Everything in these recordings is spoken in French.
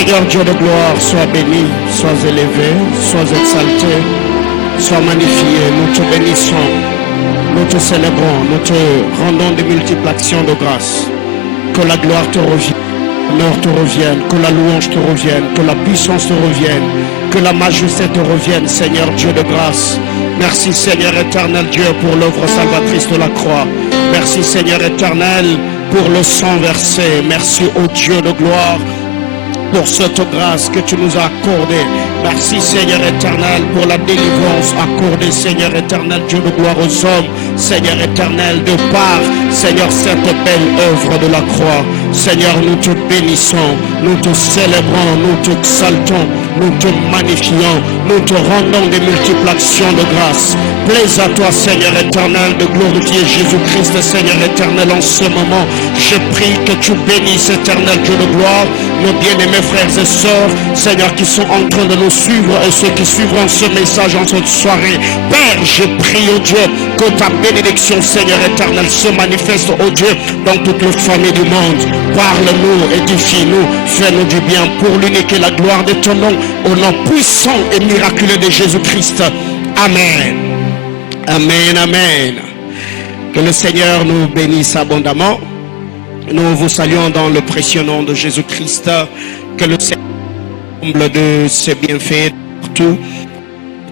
Seigneur Dieu de gloire, sois béni, sois élevé, sois exalté, sois magnifié. Nous te bénissons, nous te célébrons, nous te rendons des multiples actions de grâce. Que la gloire te revienne, l'honneur te revienne, que la louange te revienne, que la puissance te revienne, que la majesté te revienne, Seigneur Dieu de grâce. Merci Seigneur éternel Dieu pour l'œuvre salvatrice de la croix. Merci Seigneur éternel pour le sang versé. Merci ô Dieu de gloire pour cette grâce que tu nous as accordée. Merci Seigneur éternel pour la délivrance accordée, Seigneur éternel Dieu de gloire aux hommes, Seigneur éternel, de par Seigneur cette belle œuvre de la croix. Seigneur, nous te bénissons, nous te célébrons, nous te exaltons, nous te magnifions, nous te rendons des multiples actions de grâce. Plaise à toi Seigneur éternel de glorifier Jésus-Christ, Seigneur éternel, en ce moment. Je prie que tu bénisses éternel Dieu de gloire nos bien-aimés frères et sœurs, Seigneur, qui sont en train de nous suivre et ceux qui suivront ce message en cette soirée. Père, je prie, oh Dieu, que ta bénédiction, Seigneur éternel, se manifeste, oh Dieu, dans toutes les familles du monde. Parle-nous, édifie-nous, fais-nous du bien pour l'unique et la gloire de ton nom, au nom puissant et miraculeux de Jésus-Christ. Amen. Amen, amen. Que le Seigneur nous bénisse abondamment. Nous vous saluons dans le précieux nom de Jésus-Christ. Que le Seigneur comble de ses bienfaits partout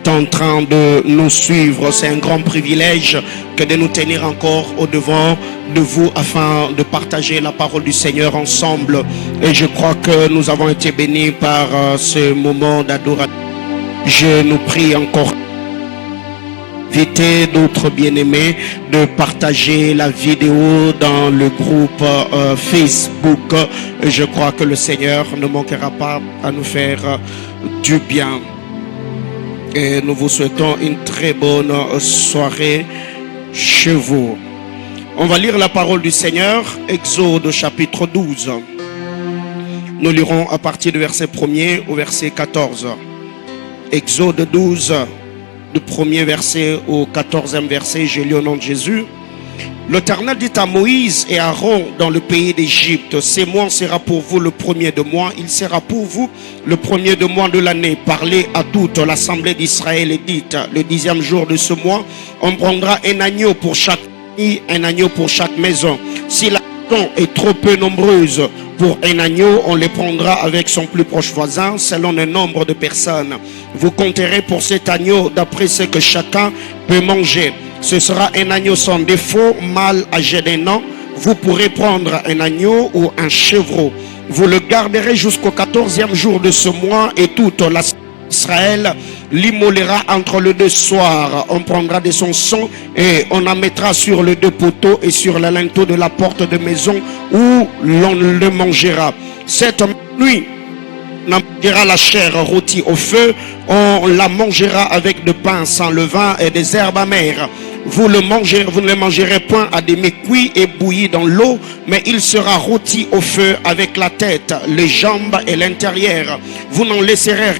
est en train de nous suivre. C'est un grand privilège que de nous tenir encore au devant de vous afin de partager la parole du Seigneur ensemble. Et je crois que nous avons été bénis par ce moment d'adoration. Je nous prie encore inviter d'autres bien-aimés de partager la vidéo dans le groupe Facebook. Je crois que le Seigneur ne manquera pas à nous faire du bien. Et nous vous souhaitons une très bonne soirée chez vous. On va lire la parole du Seigneur, Exode chapitre 12. Nous lirons à partir du verset 1er au verset 14. Exode 12. Du premier verset au 14e verset, je lis au nom de Jésus. L'Éternel dit à Moïse et à Aaron dans le pays d'Égypte: ce mois sera pour vous le premier de mois, il sera pour vous le premier de mois de l'année. Parlez à toute l'assemblée d'Israël et dites: le 10e jour de ce mois, on prendra un agneau pour chaque famille, un agneau pour chaque maison. Si la maison est trop peu nombreuse pour un agneau, on les prendra avec son plus proche voisin selon le nombre de personnes. Vous compterez pour cet agneau d'après ce que chacun peut manger. Ce sera un agneau sans défaut, mâle âgé d'un an. Vous pourrez prendre un agneau ou un chevreau. Vous le garderez jusqu'au 14e jour de ce mois et toute la Israël l'immolera entre les deux soirs. On prendra de son sang et on en mettra sur les deux poteaux et sur le linteau de la porte de maison où l'on le mangera. Cette nuit, on mangera la chair rôtie au feu, on la mangera avec du pain sans levain et des herbes amères. Vous ne le mangerez point à demi cuit et bouilli dans l'eau, mais il sera rôti au feu avec la tête, les jambes et l'intérieur. Vous n'en laisserez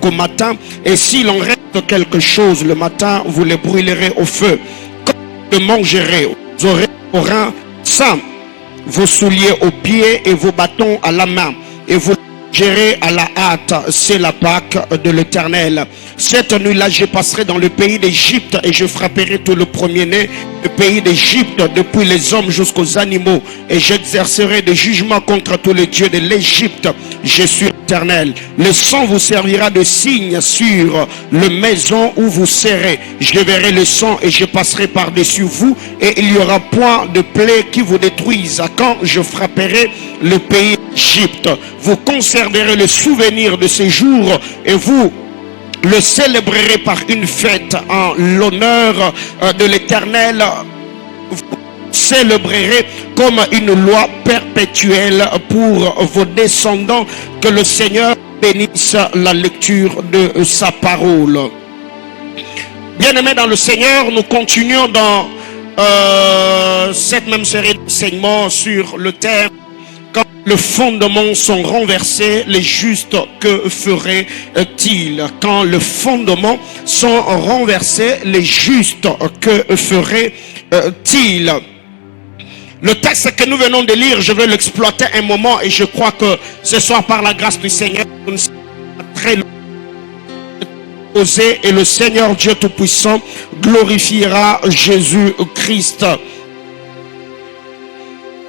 qu'au matin, et s'il en reste quelque chose le matin, vous le brûlerez au feu. Quand vous le mangerez, vous aurez vos reins sains, vos souliers aux pieds et vos bâtons à la main, et vous mangerez à la hâte. C'est la Pâque de l'Éternel. Cette nuit-là, je passerai dans le pays d'Égypte et je frapperai tout le premier-né du pays d'Égypte, depuis les hommes jusqu'aux animaux, et j'exercerai des jugements contre tous les dieux de l'Égypte. Je suis l'Éternel. Le sang vous servira de signe sur le maison où vous serez. Je verrai le sang et je passerai par-dessus vous, et il n'y aura point de plaie qui vous détruise quand je frapperai le pays d'Égypte. Vous conserverez le souvenir de ces jours et vous le célébrerez par une fête en l'honneur de l'Éternel. Vous célébrerez comme une loi perpétuelle pour vos descendants. Que le Seigneur bénisse la lecture de sa parole. Bien-aimés dans le Seigneur, nous continuons dans cette même série d'enseignements sur le thème: quand les fondements sont renversés, les justes, que feraient-ils? Quand les fondements sont renversés, les justes, que feraient-ils? Le texte que nous venons de lire, je vais l'exploiter un moment et je crois que ce soir, par la grâce du Seigneur, nous sommes très posés et le Seigneur Dieu Tout-Puissant glorifiera Jésus-Christ.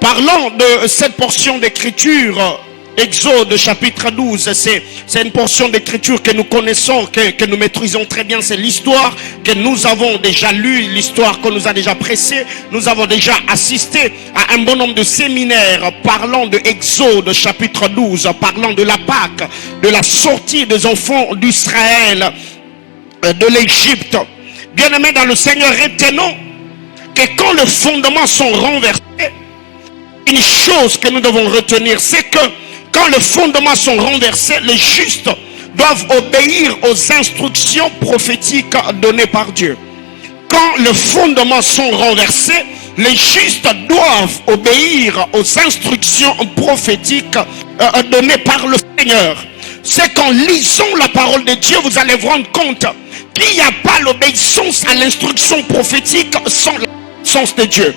Parlons de cette portion d'écriture, Exode chapitre 12, c'est une portion d'écriture que nous connaissons, que nous maîtrisons très bien. C'est l'histoire que nous avons déjà lue, l'histoire qu'on nous a déjà pressée. Nous avons déjà assisté à un bon nombre de séminaires parlant de Exode chapitre 12, parlant de la Pâque, de la sortie des enfants d'Israël de l'Égypte. Bien-aimés dans le Seigneur, retenons que quand les fondements sont renversés, une chose que nous devons retenir, c'est que quand les fondements sont renversés, les justes doivent obéir aux instructions prophétiques données par Dieu. Quand les fondements sont renversés, les justes doivent obéir aux instructions prophétiques données par le Seigneur. C'est qu'en lisant la parole de Dieu, vous allez vous rendre compte qu'il n'y a pas l'obéissance à l'instruction prophétique sans la puissance de Dieu.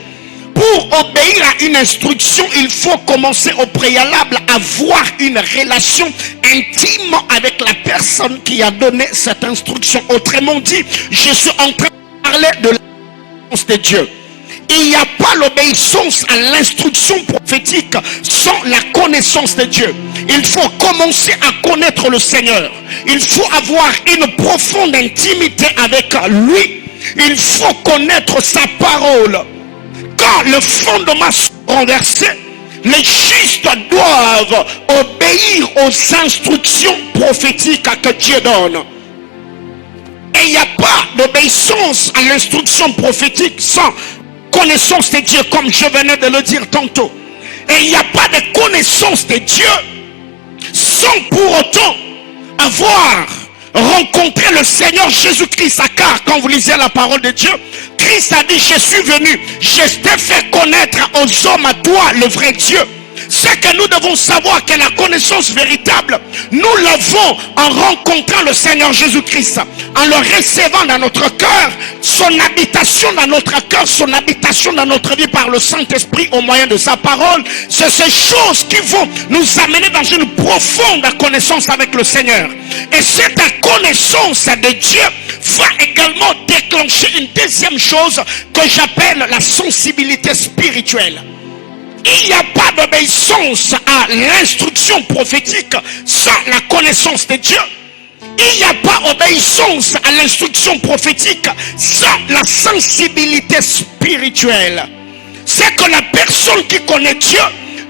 Pour obéir à une instruction, il faut commencer au préalable à avoir une relation intime avec la personne qui a donné cette instruction. Autrement dit, je suis en train de parler de la puissance de Dieu. Il n'y a pas l'obéissance à l'instruction prophétique sans la connaissance de Dieu. Il faut commencer à connaître le Seigneur. Il faut avoir une profonde intimité avec lui. Il faut connaître sa parole. Quand le fondement sont renversés, les justes doivent obéir aux instructions prophétiques que Dieu donne. Et il n'y a pas d'obéissance à l'instruction prophétique sans connaissance de Dieu, comme je venais de le dire tantôt. Et il n'y a pas de connaissance de Dieu sans pour autant avoir rencontré le Seigneur Jésus-Christ. Car quand vous lisez la parole de Dieu, Christ a dit: je suis venu, je t'ai fait connaître aux hommes, à toi, le vrai Dieu. C'est que nous devons savoir que la connaissance véritable, nous l'avons en rencontrant le Seigneur Jésus-Christ, en le recevant dans notre cœur, son habitation dans notre cœur, son habitation dans notre vie par le Saint-Esprit au moyen de sa parole. C'est ces choses qui vont nous amener dans une profonde connaissance avec le Seigneur. Et cette connaissance de Dieu va également déclencher une deuxième chose que j'appelle la sensibilité spirituelle. Il n'y a pas d'obéissance à l'instruction prophétique sans la connaissance de Dieu. Il n'y a pas d'obéissance à l'instruction prophétique sans la sensibilité spirituelle. C'est que la personne qui connaît Dieu,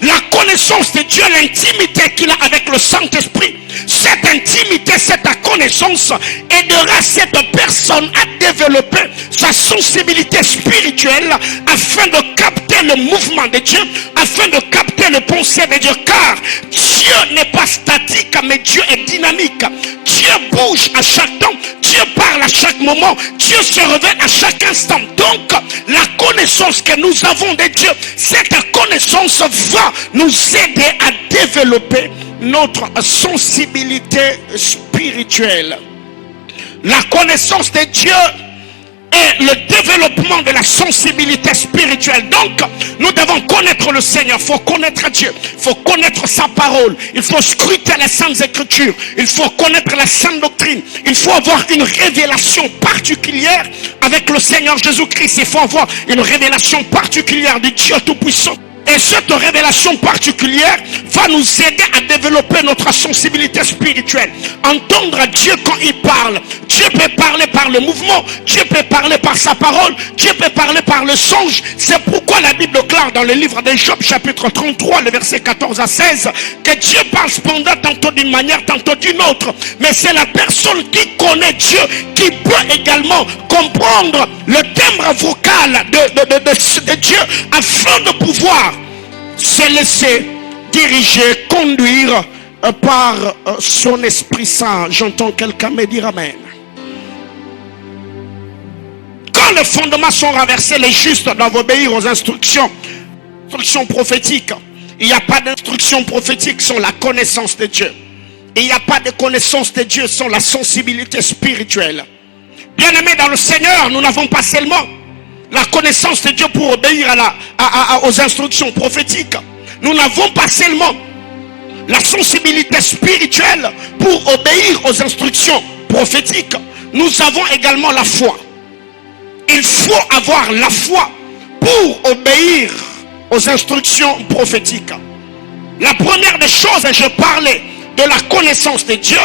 la connaissance de Dieu, l'intimité qu'il a avec le Saint-Esprit, cette intimité, cette connaissance aidera cette personne à développer sa sensibilité spirituelle afin de capter le mouvement de Dieu, afin de capter le pensée de Dieu. Car Dieu n'est pas statique, mais Dieu est dynamique. Dieu bouge à chaque temps, Dieu parle à chaque moment, Dieu se révèle à chaque instant. Donc la connaissance que nous avons de Dieu, cette connaissance va nous aider à développer notre sensibilité spirituelle. La connaissance de Dieu est le développement de la sensibilité spirituelle. Donc nous devons connaître le Seigneur. Il faut connaître Dieu, il faut connaître sa parole, il faut scruter les saintes écritures, il faut connaître la sainte doctrine, il faut avoir une révélation particulière avec le Seigneur Jésus-Christ. Il faut avoir une révélation particulière du Dieu Tout-Puissant. Et cette révélation particulière va nous aider à développer notre sensibilité spirituelle. Entendre Dieu quand il parle. Dieu peut parler par le mouvement, Dieu peut parler par sa parole, Dieu peut parler par le songe. C'est pourquoi la Bible déclare dans le livre de Job chapitre 33, le verset 14 à 16, que Dieu parle cependant tantôt d'une manière, tantôt d'une autre. Mais c'est la personne qui connaît Dieu qui peut également comprendre le timbre vocal de Dieu afin de pouvoir se laisser diriger, conduire par son Esprit Saint. J'entends quelqu'un me dire Amen. Quand les fondements sont renversés, les justes doivent obéir aux instructions prophétiques. Il n'y a pas d'instruction prophétique sans la connaissance de Dieu. Il n'y a pas de connaissance de Dieu sans la sensibilité spirituelle. Bien-aimés dans le Seigneur, nous n'avons pas seulement la connaissance de Dieu pour obéir aux instructions prophétiques. Nous n'avons pas seulement la sensibilité spirituelle pour obéir aux instructions prophétiques. Nous avons également la foi. Il faut avoir la foi pour obéir aux instructions prophétiques. La première des choses, je parlais de la connaissance de Dieu.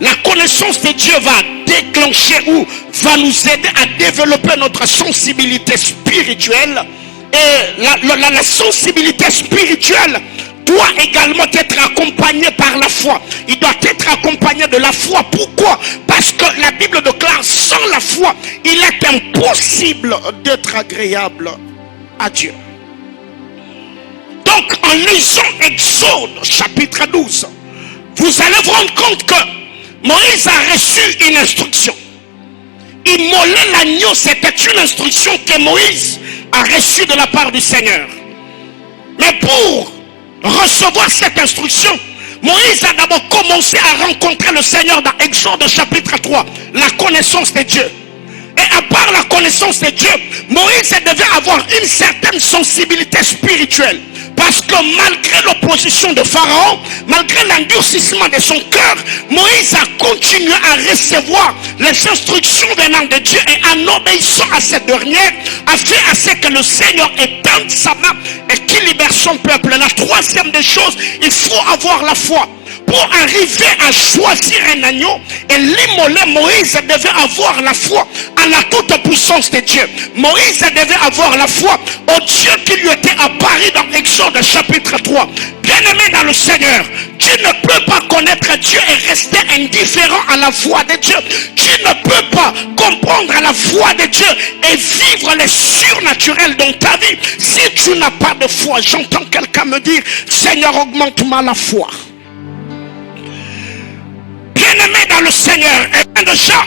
La connaissance de Dieu va déclencher ou va nous aider à développer notre sensibilité spirituelle. Et la sensibilité spirituelle doit également être accompagnée par la foi. Il doit être accompagné de la foi. Pourquoi? Parce que la Bible déclare, sans la foi, il est impossible d'être agréable à Dieu. Donc, en lisant Exode chapitre 12, vous allez vous rendre compte que Moïse a reçu une instruction. Immoler l'agneau, c'était une instruction que Moïse a reçue de la part du Seigneur. Mais pour recevoir cette instruction, Moïse a d'abord commencé à rencontrer le Seigneur dans Exode chapitre 3, la connaissance de Dieu. Et à part la connaissance de Dieu, Moïse devait avoir une certaine sensibilité spirituelle. Parce que malgré l'opposition de Pharaon, malgré l'endurcissement de son cœur, Moïse a continué à recevoir les instructions venant de Dieu et en obéissant à cette dernière, a fait à ce que le Seigneur étende sa main et qu'il libère son peuple. La troisième des choses, il faut avoir la foi. Pour arriver à choisir un agneau et l'immoler, Moïse devait avoir la foi à la toute puissance de Dieu. Moïse devait avoir la foi au Dieu qui lui était apparu dans Exode chapitre 3. Bien-aimé dans le Seigneur, tu ne peux pas connaître Dieu et rester indifférent à la voix de Dieu. Tu ne peux pas comprendre la voix de Dieu et vivre les surnaturels dans ta vie si tu n'as pas de foi. J'entends quelqu'un me dire, Seigneur, augmente-moi la foi. Bien-aimé dans le Seigneur, et déjà,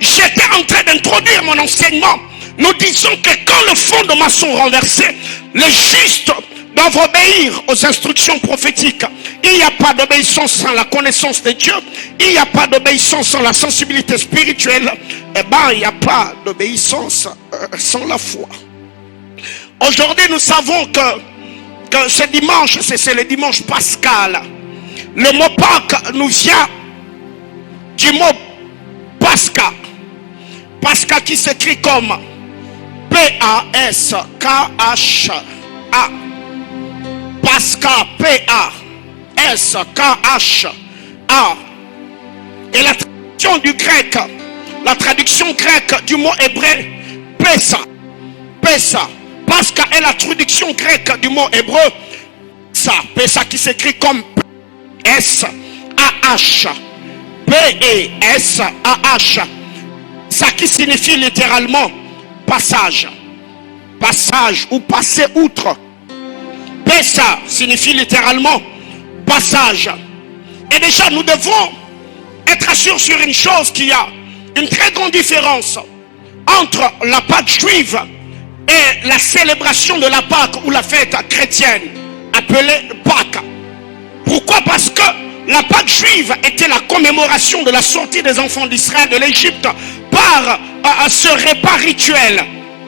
j'étais en train d'introduire mon enseignement. Nous disons que quand les fondements sont renversés, les justes doivent obéir aux instructions prophétiques. Il n'y a pas d'obéissance sans la connaissance de Dieu. Il n'y a pas d'obéissance sans la sensibilité spirituelle. Eh bien, il n'y a pas d'obéissance sans la foi. Aujourd'hui, nous savons que ce dimanche, c'est le dimanche pascal. Le mot Pâques nous vient du mot Pascha. Pascha qui s'écrit comme P-A-S-K-H-A. Pascha, P-A-S-K-H-A. Et la traduction du grec, la traduction grecque du mot hébreu, Pessa. Pessa. Pascha est la traduction grecque du mot hébreu, Pessa qui s'écrit comme S-A-H. P-E-S-A-H. Ça qui signifie littéralement passage. Passage ou passer outre. Pessa signifie littéralement passage. Et déjà nous devons être assurés sur une chose, qu'il y a une très grande différence entre la Pâque juive et la célébration de la Pâque ou la fête chrétienne appelée Pâque. Pourquoi? Parce que la Pâque juive était la commémoration de la sortie des enfants d'Israël de l'Égypte par ce repas rituel.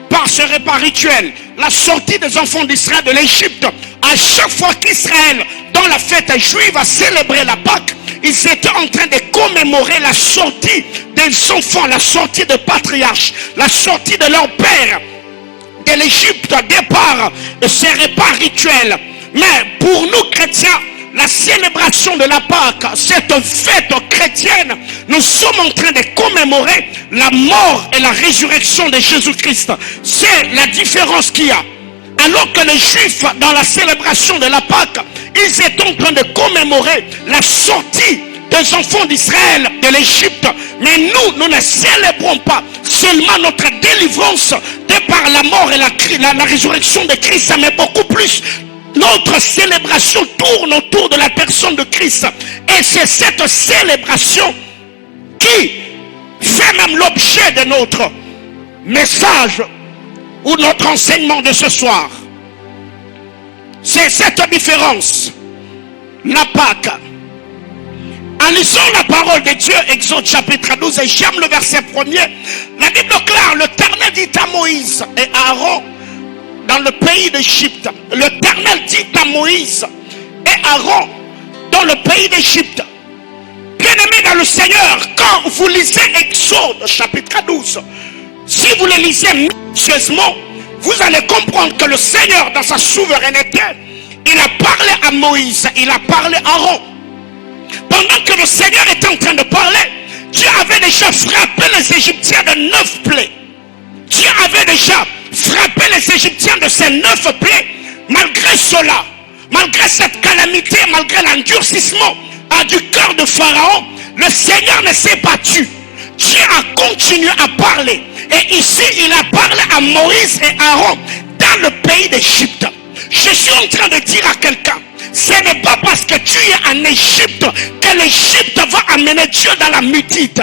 Par ce repas rituel, la sortie des enfants d'Israël de l'Égypte. À chaque fois qu'Israël, dans la fête juive, a célébré la Pâque, ils étaient en train de commémorer la sortie des enfants, la sortie des patriarches, la sortie de leur père de l'Égypte, départ de ces repas rituels. Mais pour nous chrétiens, la célébration de la Pâque, cette fête chrétienne, nous sommes en train de commémorer la mort et la résurrection de Jésus-Christ. C'est la différence qu'il y a. Alors que les Juifs, dans la célébration de la Pâque, ils étaient en train de commémorer la sortie des enfants d'Israël de l'Égypte. Mais nous ne célébrons pas seulement notre délivrance de par la mort et la résurrection de Christ, mais beaucoup plus. Notre célébration tourne autour de la personne de Christ. Et c'est cette célébration qui fait même l'objet de notre message ou notre enseignement de ce soir. C'est cette différence. La Pâque En lisant la parole de Dieu, Exode chapitre 12, et j'aime le verset 1er, la Bible déclare, l'Éternel dit à Moïse et à Aaron dans le pays d'Égypte. L'Éternel dit à Moïse et Aaron dans le pays d'Égypte. Bien-aimés dans le Seigneur, quand vous lisez Exode chapitre 12, si vous le lisez minutieusement, vous allez comprendre que le Seigneur, dans sa souveraineté, il a parlé à Moïse, il a parlé à Aaron. Pendant que le Seigneur était en train de parler, Dieu avait déjà frappé les Égyptiens de 9 plaies. Dieu avait déjà frappé les Égyptiens de ces 9 plaies. Malgré cela, malgré cette calamité, malgré l'endurcissement du cœur de Pharaon, le Seigneur ne s'est pas tu. Dieu a continué à parler. Et ici, il a parlé à Moïse et Aaron dans le pays d'Égypte. Je suis en train de dire à quelqu'un, ce n'est pas parce que tu es en Égypte que l'Égypte va amener Dieu dans la mutude.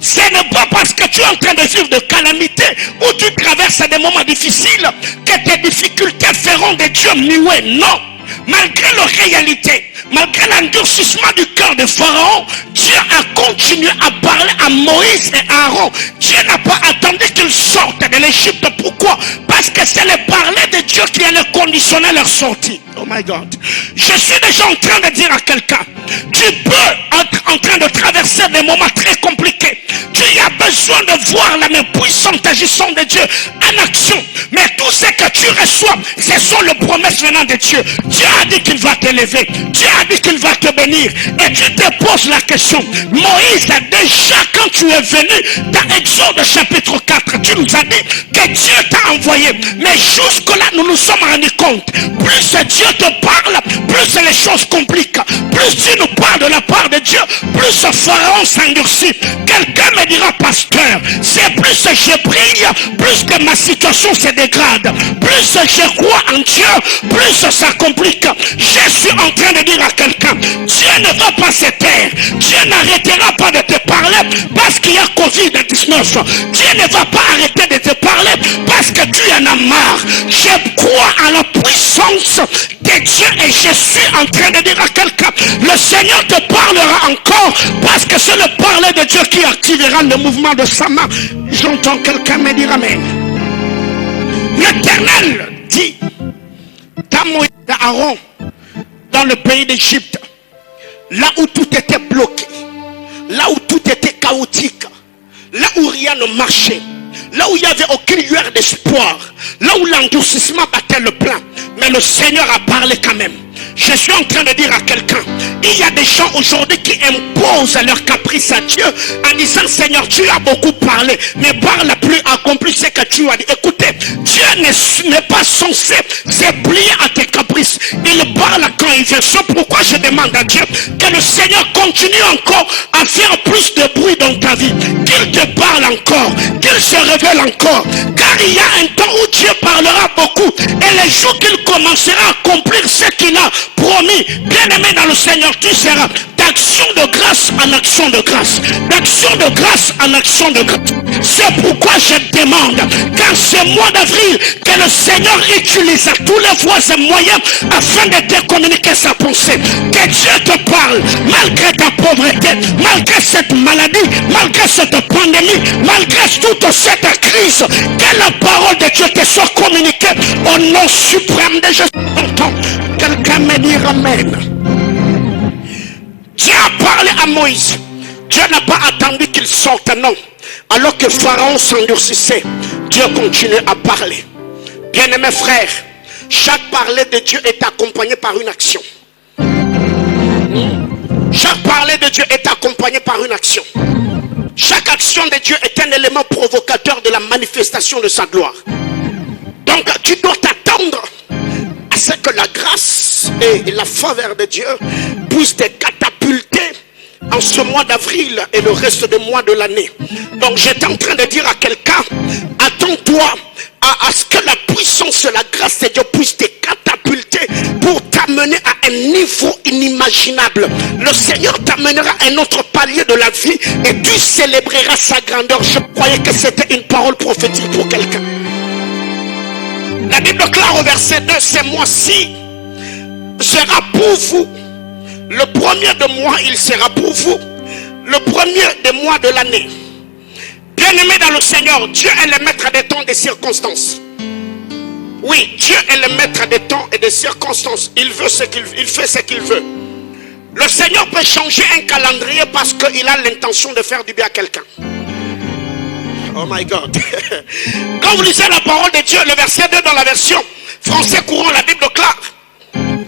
Ce n'est pas parce que tu es en train de vivre de calamités ou tu traverses des moments difficiles que tes difficultés feront de Dieu muet. Non. Malgré leur réalité, malgré l'endurcissement du cœur de Pharaon, Dieu a continué à parler à Moïse et à Aaron. Dieu n'a pas attendu qu'ils sortent de l'Égypte. Pourquoi? Parce que c'est le parler de Dieu qui allait conditionner leur sortie. Oh my God. Je suis déjà en train de dire à quelqu'un, tu peux être en train de traverser des moments très compliqués. Tu as besoin de voir la main puissante agissant de Dieu en action. Mais tout ce que tu reçois, ce sont les promesses venant de Dieu. Dieu a dit qu'il va t'élever. Dieu a dit qu'il va te bénir. Et tu te poses la question. Moïse, déjà quand tu es venu dans Exode chapitre 4, tu nous as dit que Dieu t'a envoyé. Mais jusque-là, nous nous sommes rendus compte. Plus Dieu te parle, plus les choses compliquent. Plus Dieu nous parle de la part de Dieu, plus ce Pharaon s'endurcit. Quelqu'un me dira, pasteur, c'est plus je prie, plus que ma situation se dégrade. Plus je crois en Dieu, plus ça complique. Je suis en train de dire à quelqu'un, Dieu ne va pas se taire. Dieu n'arrêtera pas de te parler parce qu'il y a Covid-19. Dieu ne va pas arrêter de te parler parce que tu en as marre. Je crois à la puissance de Dieu et je suis en train de dire à quelqu'un, le Seigneur te parlera encore parce que c'est le parler de Dieu qui activera le mouvement de sa main. J'entends quelqu'un me dire amen. L'Éternel dit à Moïse et Aaron dans le pays d'Égypte, là où tout était bloqué, là où tout était chaotique, là où rien ne marchait, là où il n'y avait aucune lueur d'espoir, là où l'endurcissement battait le plein, mais le Seigneur a parlé quand même. Je suis en train de dire à quelqu'un, il y a des gens aujourd'hui qui imposent leur caprice à Dieu en disant, Seigneur, tu as beaucoup parlé, mais parle plus, accomplis ce que tu as dit. Écoutez, Dieu n'est pas censé se plier à tes caprices. Il parle quand il vient. C'est pourquoi je demande à Dieu que le Seigneur continue encore à faire plus de bruit dans ta vie. Qu'il te parle encore, qu'il se révèle encore. Car il y a un temps où Dieu parlera beaucoup. Et les jours qu'il commencera à accomplir ce qu'il a promis, bien-aimé dans le Seigneur, tu seras d'action de grâce en action de grâce, d'action de grâce en action de grâce. C'est pourquoi je demande, car ce mois d'avril, que le Seigneur utilise tous les voies et moyens afin de te communiquer sa pensée. Que Dieu te parle, malgré ta pauvreté, malgré cette maladie, malgré cette pandémie, malgré toute cette crise, que la parole de Dieu te soit communiquée au nom suprême de Jésus. Quelqu'un me dit amen. Dieu a parlé à Moïse. Dieu n'a pas attendu qu'il sorte, non. Alors que Pharaon s'endurcissait, Dieu continue à parler. Bien-aimés frères, chaque parler de Dieu est accompagné par une action. Chaque parler de Dieu est accompagné par une action. Chaque action de Dieu est un élément provocateur de la manifestation de sa gloire. Donc tu dois t'attendre à ce que la grâce et la faveur de Dieu puissent te catapulter en ce mois d'avril et le reste des mois de l'année. Donc j'étais en train de dire à quelqu'un, attends-toi à ce que la puissance et la grâce de Dieu puissent te catapulter pour t'amener à un niveau inimaginable. Le Seigneur t'amènera à un autre palier de la vie et tu célébreras sa grandeur. Je croyais que c'était une parole prophétique pour quelqu'un. La Bible déclare au verset 2, ce mois-ci sera pour vous Le premier de mois, il sera pour vous le premier des mois de l'année. Bien-aimé dans le Seigneur, Dieu est le maître des temps et des circonstances. Oui, Dieu est le maître des temps et des circonstances. Il veut ce qu'il fait ce qu'il veut. Le Seigneur peut changer un calendrier parce qu'il a l'intention de faire du bien à quelqu'un. Oh my God. Quand vous lisez la parole de Dieu, le verset 2 dans la version français courant, la Bible clare,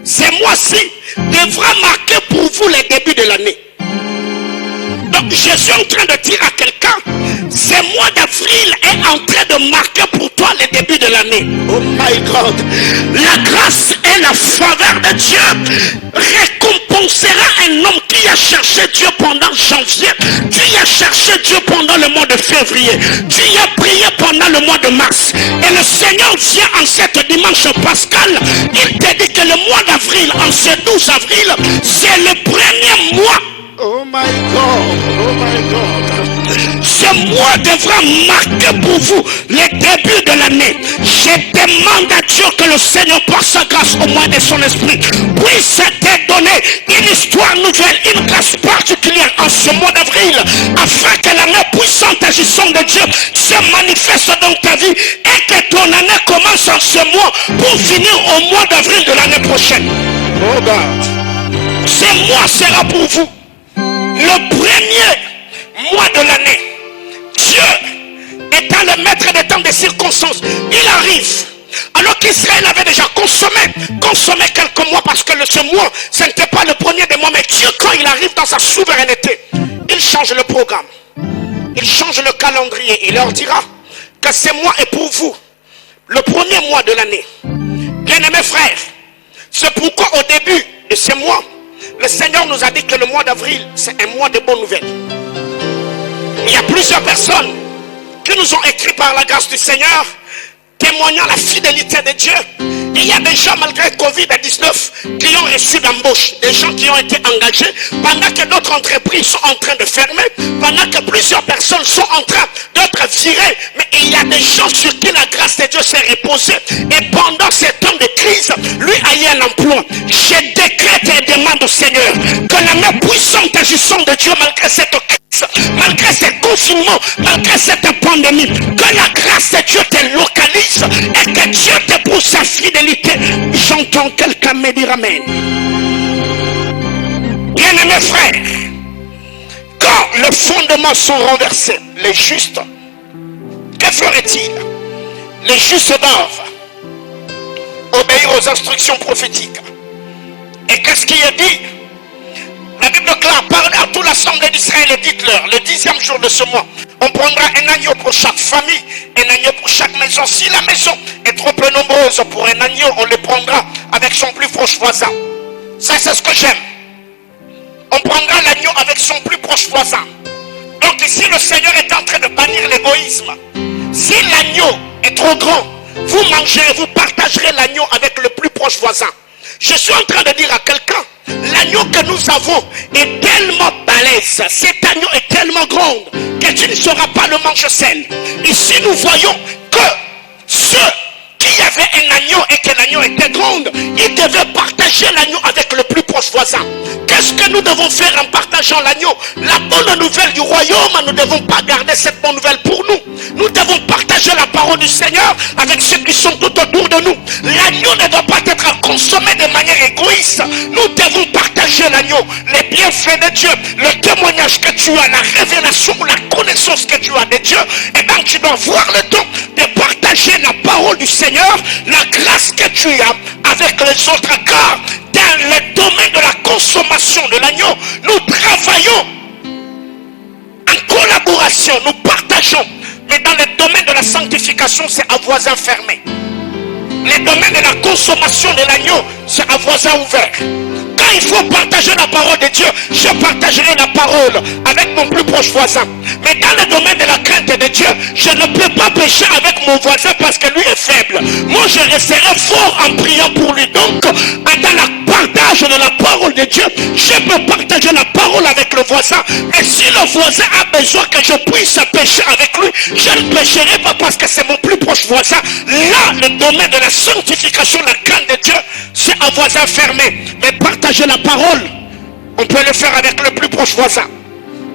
ces mois-ci devra marquer pour vous les débuts de l'année. Donc je suis en train de dire à quelqu'un, ce mois d'avril est en train de marquer pour toi les débuts de l'année. Oh my God. La grâce et la faveur de Dieu récompensera un homme qui a cherché Dieu pendant janvier, qui a cherché Dieu pendant le mois de février, qui a prié pendant le mois de mars. Et le Seigneur vient en cette dimanche pascal, il te dit que le mois d'avril, en ce 12 avril, c'est le premier mois. Oh my God, oh my God. Ce mois devra marquer pour vous les débuts de l'année. Je demande à Dieu que le Seigneur, par sa grâce au moins de son esprit, puisse te donner une histoire nouvelle, une grâce particulière en ce mois d'avril, afin que la main puissante agissante de Dieu se manifeste dans ta vie et que ton année commence en ce mois pour finir au mois d'avril de l'année prochaine. Oh God. Ce mois sera pour vous le premier mois de l'année. Dieu étant le maître des temps des circonstances, il arrive alors qu'Israël avait déjà consommé quelques mois, parce que ce mois ce n'était pas le premier des mois, mais Dieu, quand il arrive dans sa souveraineté, il change le programme, il change le calendrier. Il leur dira que ce mois est pour vous le premier mois de l'année. Bien-aimés frères, c'est pourquoi au début de ce mois, le Seigneur nous a dit que le mois d'avril, c'est un mois de bonnes nouvelles. Il y a plusieurs personnes qui nous ont écrit par la grâce du Seigneur, témoignant la fidélité de Dieu. Il y a des gens, malgré Covid-19, qui ont reçu d'embauche, des gens qui ont été engagés, pendant que d'autres entreprises sont en train de fermer, pendant que plusieurs personnes sont en train d'être virées. Mais il y a des gens sur qui la grâce de Dieu s'est reposée. Et pendant ces temps de crise, lui a eu un emploi. Je décrète et demande au Seigneur que la main puissante agissante de Dieu, malgré cette crise, malgré ce confinement, malgré cette pandémie, que la grâce de Dieu te localise et que Dieu te pousse sa fidélité. J'entends quelqu'un me dire amen. Bien-aimés frères, quand les fondements sont renversés, les justes, que ferait-il? Les justes doivent obéir aux instructions prophétiques. Et qu'est-ce qui est dit? La Bible clare, parle à toute l'assemblée d'Israël et dites-leur, le 10e jour de ce mois, on prendra un agneau pour chaque famille, un agneau pour chaque maison. Si la maison est trop peu nombreuse pour un agneau, on le prendra avec son plus proche voisin. Ça, c'est ce que j'aime. On prendra l'agneau avec son plus proche voisin. Donc ici, le Seigneur est en train de bannir l'égoïsme. Si l'agneau est trop grand, vous mangerez, vous partagerez l'agneau avec le plus proche voisin. Je suis en train de dire à quelqu'un, l'agneau que nous avons est tellement balèze, cet agneau est tellement grand que tu ne sauras pas le manger-sel. Ici nous voyons que ceux qui avaient un agneau et que l'agneau était grand, ils devaient partager l'agneau avec le plus proche voisin. Qu'est-ce que nous devons faire en partageant l'agneau? La bonne nouvelle du royaume, nous ne devons pas garder cette bonne nouvelle pour nous. Nous devons partager la parole du Seigneur avec ceux qui sont tout autour de nous. L'agneau ne doit pas être consommé de manière égoïste. Nous devons partager l'agneau, les bienfaits de Dieu, le témoignage que tu as, la révélation, la connaissance que tu as de Dieu. Et bien tu dois voir le temps de partager la parole du Seigneur, la grâce que tu as avec les autres. Car dans le domaine de la consommation de l'agneau, nous travaillons en collaboration, nous partageons. Mais dans le domaine de la sanctification, c'est à voisin fermé. Le domaine de la consommation de l'agneau, c'est à voisin ouvert. Quand il faut partager la parole de Dieu, je partagerai la parole avec mon plus proche voisin. Mais dans le domaine de la crainte de Dieu, je ne peux pas pécher avec mon voisin parce que lui est faible. Moi, je resterai fort en priant pour lui. Donc, dans le partage de la parole de Dieu, je peux partager la parole avec le voisin. Et si le voisin a besoin que je puisse pécher avec lui, je ne pécherai pas parce que c'est mon plus proche voisin. Là, le domaine de la sanctification, la crainte de Dieu, c'est un voisin fermé. Mais partager la parole On peut le faire avec le plus proche voisin.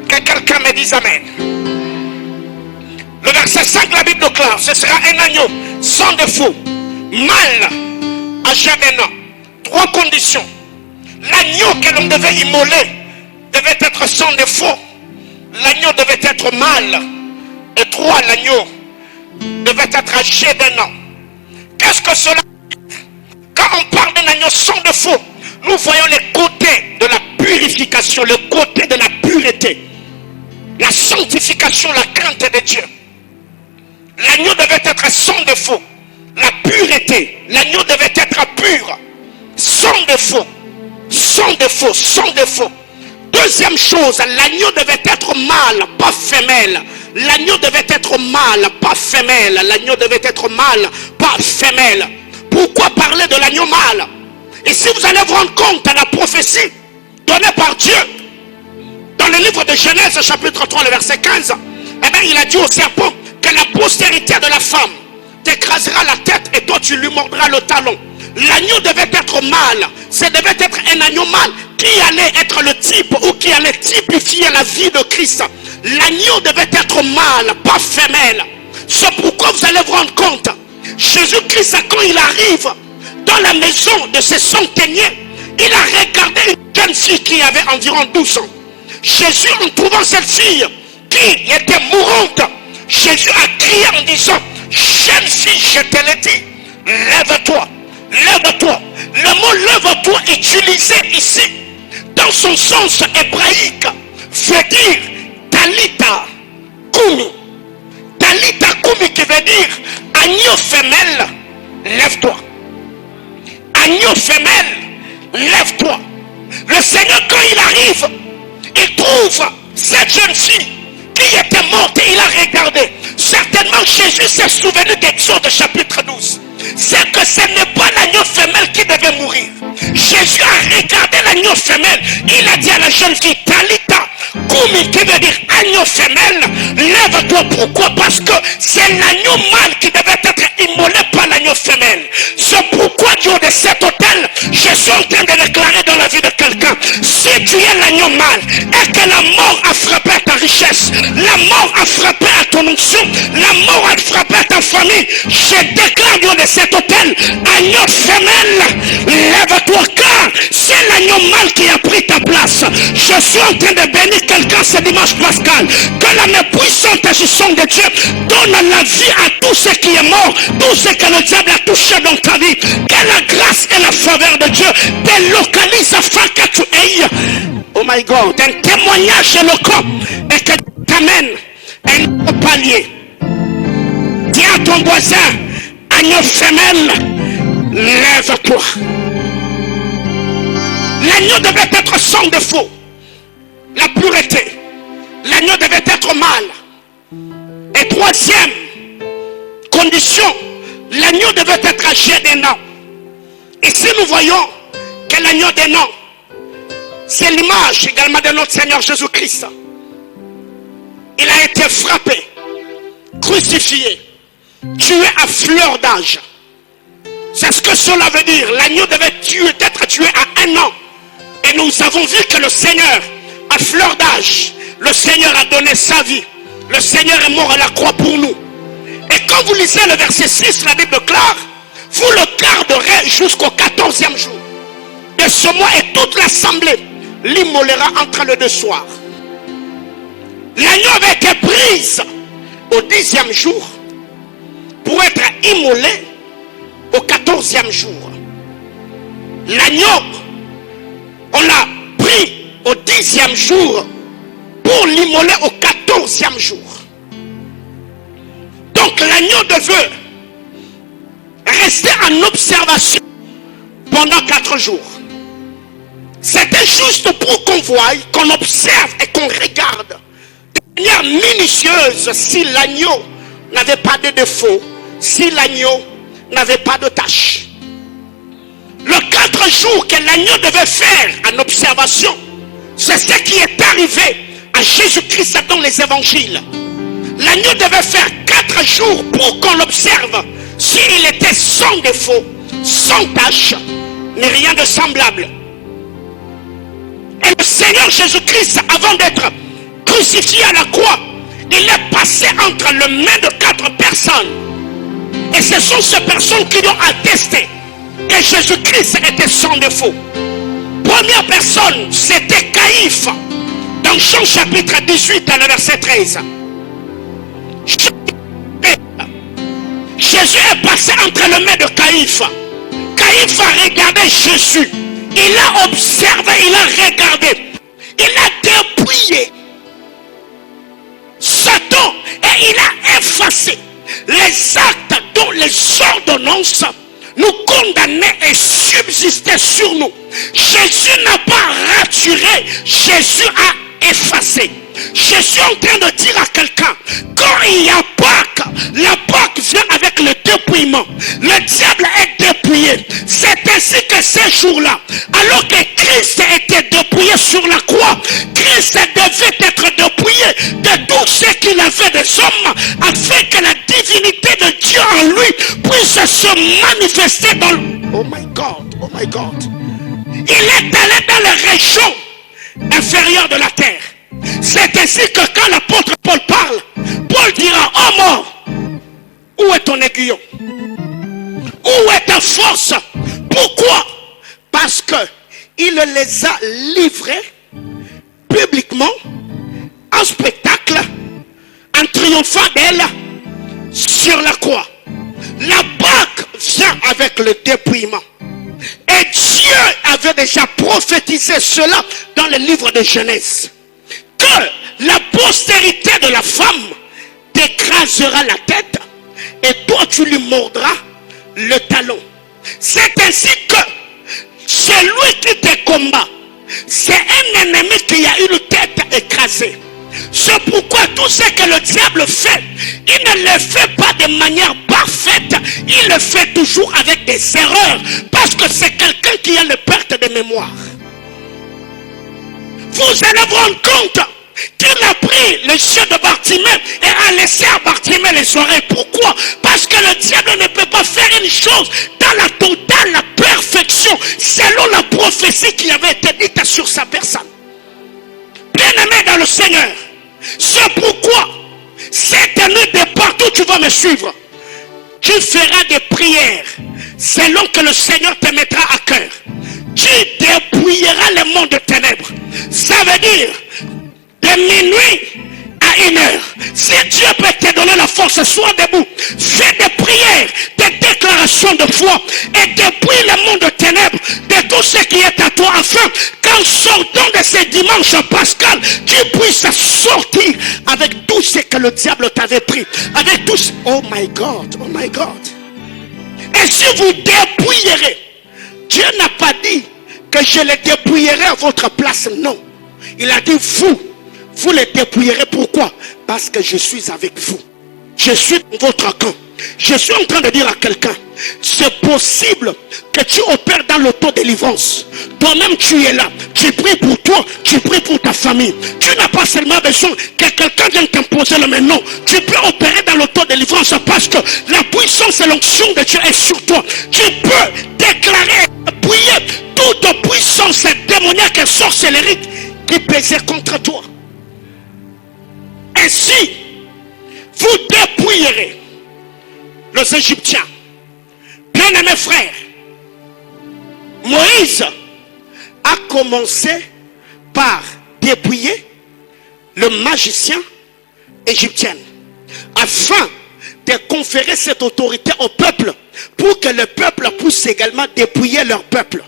Que quelqu'un me dise amen. Le verset 5, la Bible déclare, ce sera un agneau sans défaut, mâle, âgé d'un an. 3 conditions. L'agneau que l'on devait immoler devait être sans défaut. L'agneau devait être mâle. Et 3, l'agneau devait être âgé d'un an. Qu'est-ce que cela veut dire? Quand on parle d'un agneau sans défaut, nous voyons les côtés de la purification, le côté de la pureté, la sanctification, la crainte de Dieu. L'agneau devait être sans défaut, la pureté. L'agneau devait être pur, sans défaut, sans défaut, sans défaut. Deuxième chose, l'agneau devait être mâle, pas femelle. L'agneau devait être mâle, pas femelle. L'agneau devait être mâle, pas femelle. Pourquoi parler de l'agneau mâle? Et si vous allez vous rendre compte à la prophétie donnée par Dieu, dans le livre de Genèse, chapitre 3, le verset 15, eh bien, il a dit au serpent que la postérité de la femme t'écrasera la tête et toi tu lui mordras le talon. L'agneau devait être mâle. Ce devait être un agneau mâle qui allait être le type ou qui allait typifier la vie de Christ. L'agneau devait être mâle, pas femelle. C'est pourquoi vous allez vous rendre compte, Jésus-Christ, quand il arrive dans la maison de ses centeniers, il a regardé une jeune fille qui avait environ 12 ans. Jésus, en trouvant cette fille qui était mourante, Jésus a crié en disant, jeune fille, je te l'ai dit, lève-toi, lève-toi. Le mot lève-toi utilisé ici, dans son sens hébraïque, veut dire Talita Kumi. Talita Kumi qui veut dire agneau femelle, lève-toi. Agneau femelle, lève-toi. Le Seigneur, quand il arrive, il trouve cette jeune fille qui était morte et il a regardé. Certainement Jésus s'est souvenu d'Exode chapitre 12. C'est que ce n'est pas l'agneau femelle qui devait mourir. Jésus a regardé l'agneau femelle. Il a dit à la jeune fille, Talita Kumi, qui veut dire agneau femelle, lève-toi. Pourquoi? Parce que c'est l'agneau mâle qui devait être immolé par l'agneau femelle. C'est pourquoi du haut de cet autel, je suis en train de déclarer dans la vie de quelqu'un, si tu es l'agneau mâle et que la mort a frappé à ta richesse, la mort a frappé à ton onction, la mort a frappé à ta famille, je déclare du haut de cet autel, agneau femelle, lève-toi, car c'est l'agneau mâle qui a pris ta place. Je suis en train de bénir quelqu'un ce dimanche pascal, que la main puissante agissant de Dieu donne la vie à tout ce qui est mort, tout ce que le diable a touché dans ta vie, que la grâce et la faveur de Dieu te localisent afin que tu aies, oh my God, un témoignage éloquent et que t'amène un nouveau palier. Dis à ton voisin, agneau femelle, lève-toi. L'agneau devait être sans défaut, la pureté. L'agneau devait être mâle. Et troisième condition, l'agneau devait être âgé d'un an. Ici nous voyons que l'agneau d'un an, c'est l'image également de notre Seigneur Jésus-Christ. Il a été frappé, crucifié, tué à fleur d'âge. C'est ce que cela veut dire. L'agneau devait être tué à 1 an. Et nous avons vu que le Seigneur, à fleur d'âge, le Seigneur a donné sa vie. Le Seigneur est mort à la croix pour nous. Et quand vous lisez le verset 6, la Bible déclare, vous le garderez jusqu'au 14e jour de ce mois, et toute l'assemblée l'immolera entre les 2 soirs. L'agneau avait été prise au 10e jour pour être immolé au 14e jour. L'agneau, on l'a pris au 10e jour pour l'immoler au 14e jour. Donc l'agneau devait rester en observation pendant 4 jours. C'était juste pour qu'on voie, qu'on observe et qu'on regarde de manière minutieuse si l'agneau n'avait pas de défaut, si l'agneau n'avait pas de tâche. Le 4 jours que l'agneau devait faire en observation, c'est ce qui est arrivé à Jésus-Christ dans les évangiles. L'agneau devait faire 4 jours pour qu'on l'observe s'il était sans défaut, sans tâche, mais rien de semblable. Et le Seigneur Jésus-Christ, avant d'être crucifié à la croix, il est passé entre les mains de 4 personnes. Et ce sont ces personnes qui ont attesté que Jésus-Christ était sans défaut. Première personne, c'était Caïphe. Dans Jean chapitre 18, dans le verset 13. Jésus est passé entre les mains de Caïphe. Caïphe a regardé Jésus. Il a observé, il a regardé. Il a dépouillé Satan et il a effacé les actes dont les ordonnances nous condamnaient et subsistaient sur nous. Jésus n'a pas raturé, Jésus a effacé. Jésus est en train de dire à quelqu'un, quand il y a Pâques, la Pâques vient avec le dépouillement. Le diable est dépouillé. C'est ainsi que ces jours-là, alors que Christ était dépouillé sur la croix, Christ devait être dépouillé de tout ce qu'il avait des hommes, afin que la divinité de Dieu en lui puisse se manifester dans le... Oh my God, oh my God. Il est allé dans les régions inférieures de la terre. C'est ainsi que quand l'apôtre Paul parle, Paul dira, oh mort, où est ton aiguillon? Où est ta force? Pourquoi? Parce que il les a livrés publiquement en spectacle, en triomphant d'elle sur la croix. La Pâque vient avec le dépouillement. Et Dieu avait déjà prophétisé cela dans le livre de Genèse. Que la postérité de la femme t'écrasera la tête et toi tu lui mordras le talon. C'est ainsi que celui qui te combat, c'est un ennemi qui a une tête écrasée. C'est pourquoi tout ce que le diable fait, il ne le fait pas de manière parfaite, il le fait toujours avec des erreurs, parce que c'est quelqu'un qui a une perte de mémoire. Vous allez vous rendre compte qu'il a pris les yeux de Bartimée et a laissé à Bartimée les oreilles. Pourquoi? Parce que le diable ne peut pas faire une chose dans la totale perfection, selon la prophétie qui avait été dite sur sa personne. Bien-aimé dans le Seigneur, c'est pourquoi cette nuit de partout tu vas me suivre. Tu feras des prières selon que le Seigneur te mettra à cœur. Tu dépouilleras le monde de ténèbres. Ça veut dire de minuit à 1h. Si Dieu peut te donner la force, sois debout. Fais des prières, des déclarations de foi et dépouille le monde de ténèbres de tout ce qui est à toi, afin qu'en sortant de ces dimanches pascal, tu puisses sortir avec tout ce que le diable t'avait pris. Avec tout ce... Oh my God, oh my God. Et si vous dépouillerez, Dieu n'a pas dit que je les dépouillerai à votre place, non. Il a dit vous les dépouillerez. Pourquoi? Parce que je suis avec vous. Je suis dans votre camp. Je suis en train de dire à quelqu'un, c'est possible que tu opères dans l'autodélivrance. Toi-même tu es là, tu pries pour toi, tu pries pour ta famille. Tu n'as pas seulement besoin que quelqu'un vienne t'imposer le main. Non, tu peux opérer dans l'autodélivrance parce que la puissance et l'onction de Dieu est sur toi. Tu peux déclarer, prier toute puissance démoniaque et sorcellerie qui pesait contre toi. Ainsi, vous dépouillerez les Égyptiens. Bien-aimés frères, Moïse a commencé par dépouiller le magicien égyptien afin de conférer cette autorité au peuple pour que le peuple puisse également dépouiller leur peuple.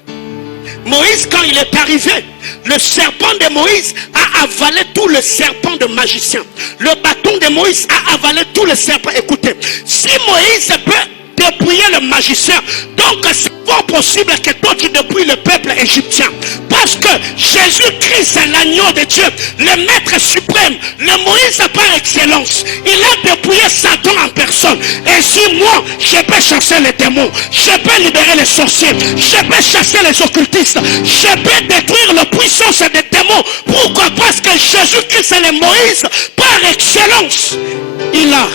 Moïse, quand il est arrivé, le serpent de Moïse a avalé tout le serpent de magicien. Le bâton de Moïse a avalé tout le serpent. Écoutez, si Moïse peut dépouiller le magicien, donc c'est pas possible que toi tu dépouilles le peuple égyptien. Parce que Jésus-Christ est l'agneau de Dieu, le maître suprême, le Moïse par excellence. Il a dépouillé Satan en personne. Et si moi, je peux chasser les démons, je peux libérer les sorciers, je peux chasser les occultistes, je peux détruire la puissance des démons. Pourquoi? Parce que Jésus-Christ est le Moïse par excellence. Il a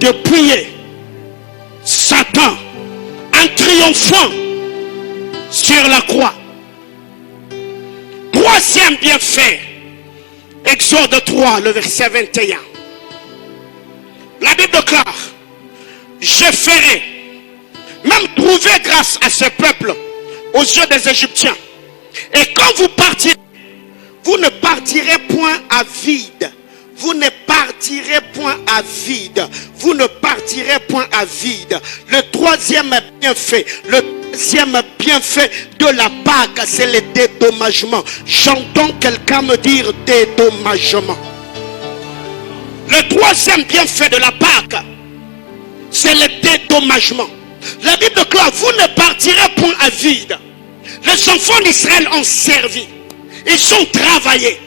dépouillé Satan en triomphant sur la croix. 3 troisième bienfait, Exode 3, le verset 21. La Bible déclare, je ferai même trouver grâce à ce peuple aux yeux des Égyptiens. Et quand vous partirez, vous ne partirez point à vide. Vous ne partirez point à vide. Vous ne partirez point à vide. Le troisième bienfait, le deuxième bienfait de la Pâque, c'est le dédommagement. J'entends quelqu'un me dire dédommagement. Le troisième bienfait de la Pâque, c'est le dédommagement. La Bible déclare, vous ne partirez point à vide. Les enfants d'Israël ont servi. Ils ont travaillé.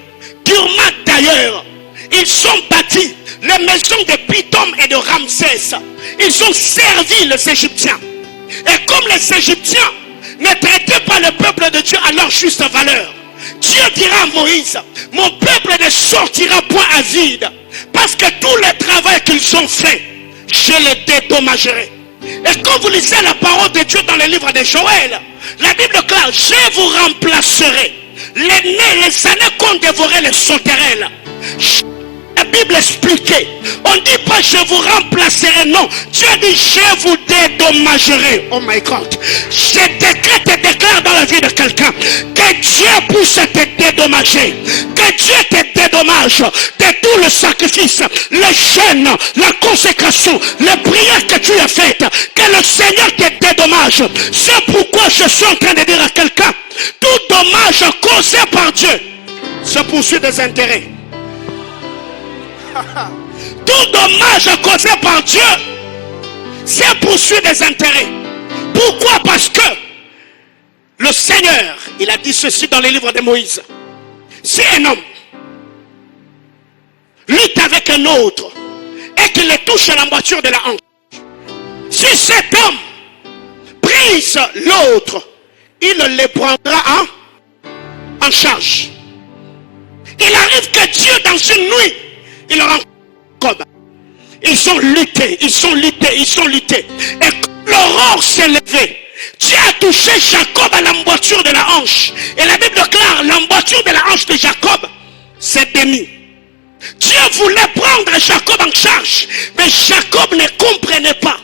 Durement d'ailleurs, ils ont bâti les maisons de Pithom et de Ramsès. Ils ont servi les Égyptiens. Et comme les Égyptiens ne traitaient pas le peuple de Dieu à leur juste valeur, Dieu dira à Moïse, mon peuple ne sortira point à vide. Parce que tout le travail qu'ils ont fait, je les dédommagerai. Et quand vous lisez la parole de Dieu dans le livre de Joël, la Bible déclare, je vous remplacerai les années qu'ont dévoré les sauterelles. La Bible expliquait, on ne dit pas je vous remplacerai, non. Dieu dit je vous dédommagerai. Oh my God. Je décrète et déclare dans la vie de quelqu'un que Dieu puisse te dédommager. Que Dieu te dédommage de tout le sacrifice, les jeûnes, la consécration, les prières que tu as faites. Que le Seigneur te dédommage. C'est pourquoi je suis en train de dire à quelqu'un, tout dommage causé par Dieu se poursuit des intérêts. Tout dommage causé par Dieu se poursuit des intérêts. Pourquoi? Parce que le Seigneur, il a dit ceci dans les livres de Moïse. Si un homme lutte avec un autre et qu'il le touche à l'emboîture de la hanche, si cet homme brise l'autre, il le prendra en charge. Il arrive que Dieu dans une nuit, il rend Jacob. Ils ont lutté. Et quand l'aurore s'est levée, Dieu a touché Jacob à l'emboîture de la hanche. Et la Bible déclare, l'emboîture de la hanche de Jacob s'est démise. Dieu voulait prendre Jacob en charge, mais Jacob ne comprenait pas.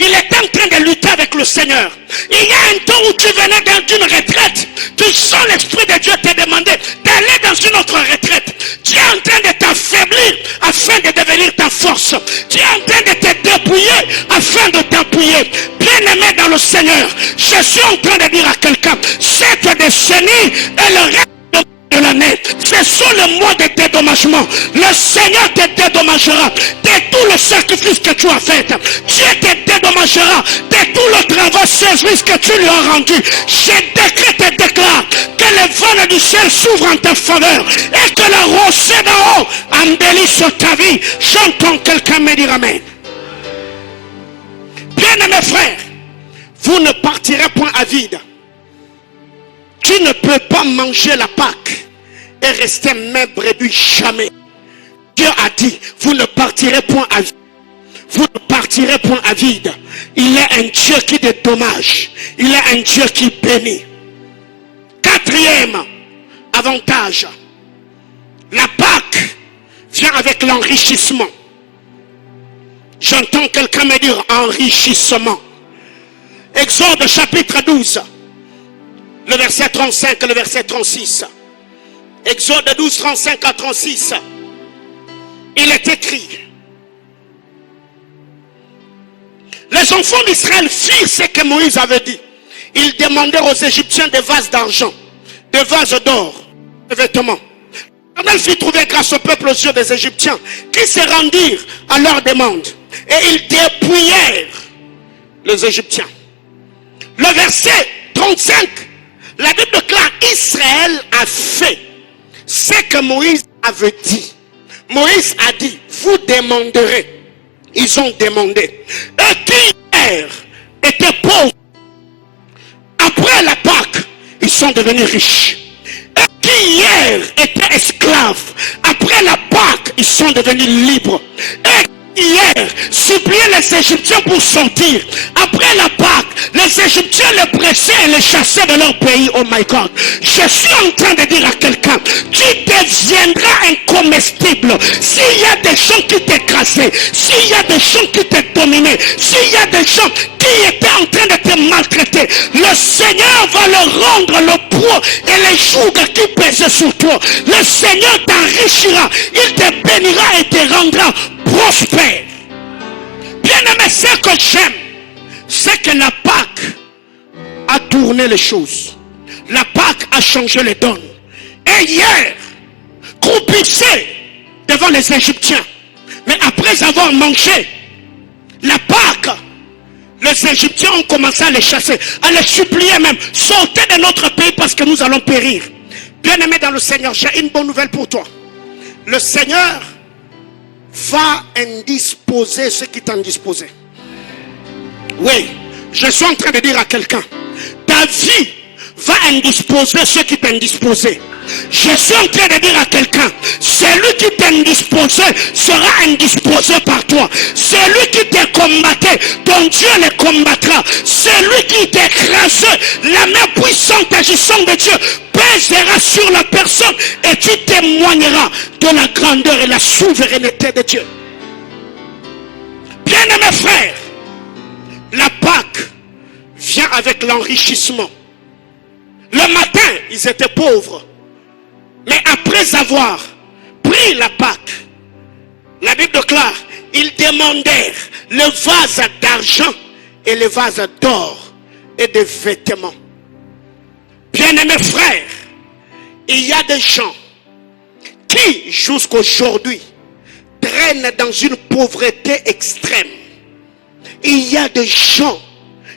Il était en train de lutter avec le Seigneur. Il y a un temps où tu venais d'une retraite. Tu sens l'Esprit de Dieu te demander d'aller dans une autre retraite. Tu es en train de t'affaiblir afin de devenir ta force. Tu es en train de te dépouiller afin de t'appuyer. Bien-aimé dans le Seigneur, je suis en train de dire à quelqu'un, cette décennie est le reste de l'année. Ce sont les mois de dédommagement. Le Seigneur te dédommagera de tout le sacrifice que tu as fait. Dieu te dédommagera de tout le travail service que tu lui as rendu. Je décrète et déclare que les vannes du ciel s'ouvrent en ta faveur et que la rosée d'en haut embellisse ta vie. J'entends quelqu'un me dire amen. Bien-aimés frères, vous ne partirez point à vide. Tu ne peux pas manger la Pâque et rester même brebis jamais. Dieu a dit, vous ne partirez point à vide. Vous ne partirez point à vide. Il est un Dieu qui dédommage. Il est un Dieu qui bénit. Quatrième avantage. La Pâque vient avec l'enrichissement. J'entends quelqu'un me dire enrichissement. Exode chapitre 12. Le verset 35 et le verset 36. Exode 12, 35 à 36. Il est écrit. Les enfants d'Israël firent ce que Moïse avait dit. Ils demandèrent aux Égyptiens des vases d'argent, des vases d'or, des vêtements. L'Éternel fit trouver grâce au peuple aux yeux des Égyptiens qui se rendirent à leur demande. Et ils dépouillèrent les Égyptiens. Le verset 35. La Bible déclare Israël a fait ce que Moïse avait dit. Moïse a dit, vous demanderez. Ils ont demandé. Et qui hier étaient pauvres, après la Pâque, ils sont devenus riches. Et qui hier étaient esclaves, après la Pâque, ils sont devenus libres. Et hier, supplier les Égyptiens pour sortir. Après la Pâque, Les Égyptiens les pressaient et les chassaient de leur pays. Oh my God. Je suis en train de dire à quelqu'un, tu deviendras incomestible. S'il y a des gens qui t'écrasaient, s'il y a des gens qui te dominaient, s'il y a des gens qui étaient en train de te maltraiter, le Seigneur va leur rendre le poids et les jougs qui pèsent sur toi. Le Seigneur t'enrichira, il te bénira et te rendra prospère. Bien-aimé, ce que j'aime, c'est que la Pâque a tourné les choses. La Pâque a changé les donnes. Et hier, croupissait devant les Égyptiens. Mais après avoir mangé la Pâque, les Égyptiens ont commencé à les chasser, à les supplier même. Sortez de notre pays parce que nous allons périr. Bien-aimé dans le Seigneur, j'ai une bonne nouvelle pour toi. Le Seigneur va indisposer ceux qui t'ont indisposé. Oui, je suis en train de dire à quelqu'un, ta vie va indisposer ceux qui t'ont indisposé. Je suis en train de dire à quelqu'un, celui qui t'a indisposé sera indisposé par toi. Celui qui t'a combattu, ton Dieu le combattra. Celui qui t'écrase, la main puissante agissante de Dieu pèsera sur la personne et tu témoigneras de la grandeur et la souveraineté de Dieu. Bien-aimés frères, la Pâque vient avec l'enrichissement. Le matin, ils étaient pauvres. Mais après avoir pris la Pâque, la Bible déclare, ils demandèrent le vase d'argent et le vase d'or et de vêtements. Bien-aimés frères, il y a des gens qui, jusqu'aujourd'hui, traînent dans une pauvreté extrême. Il y a des gens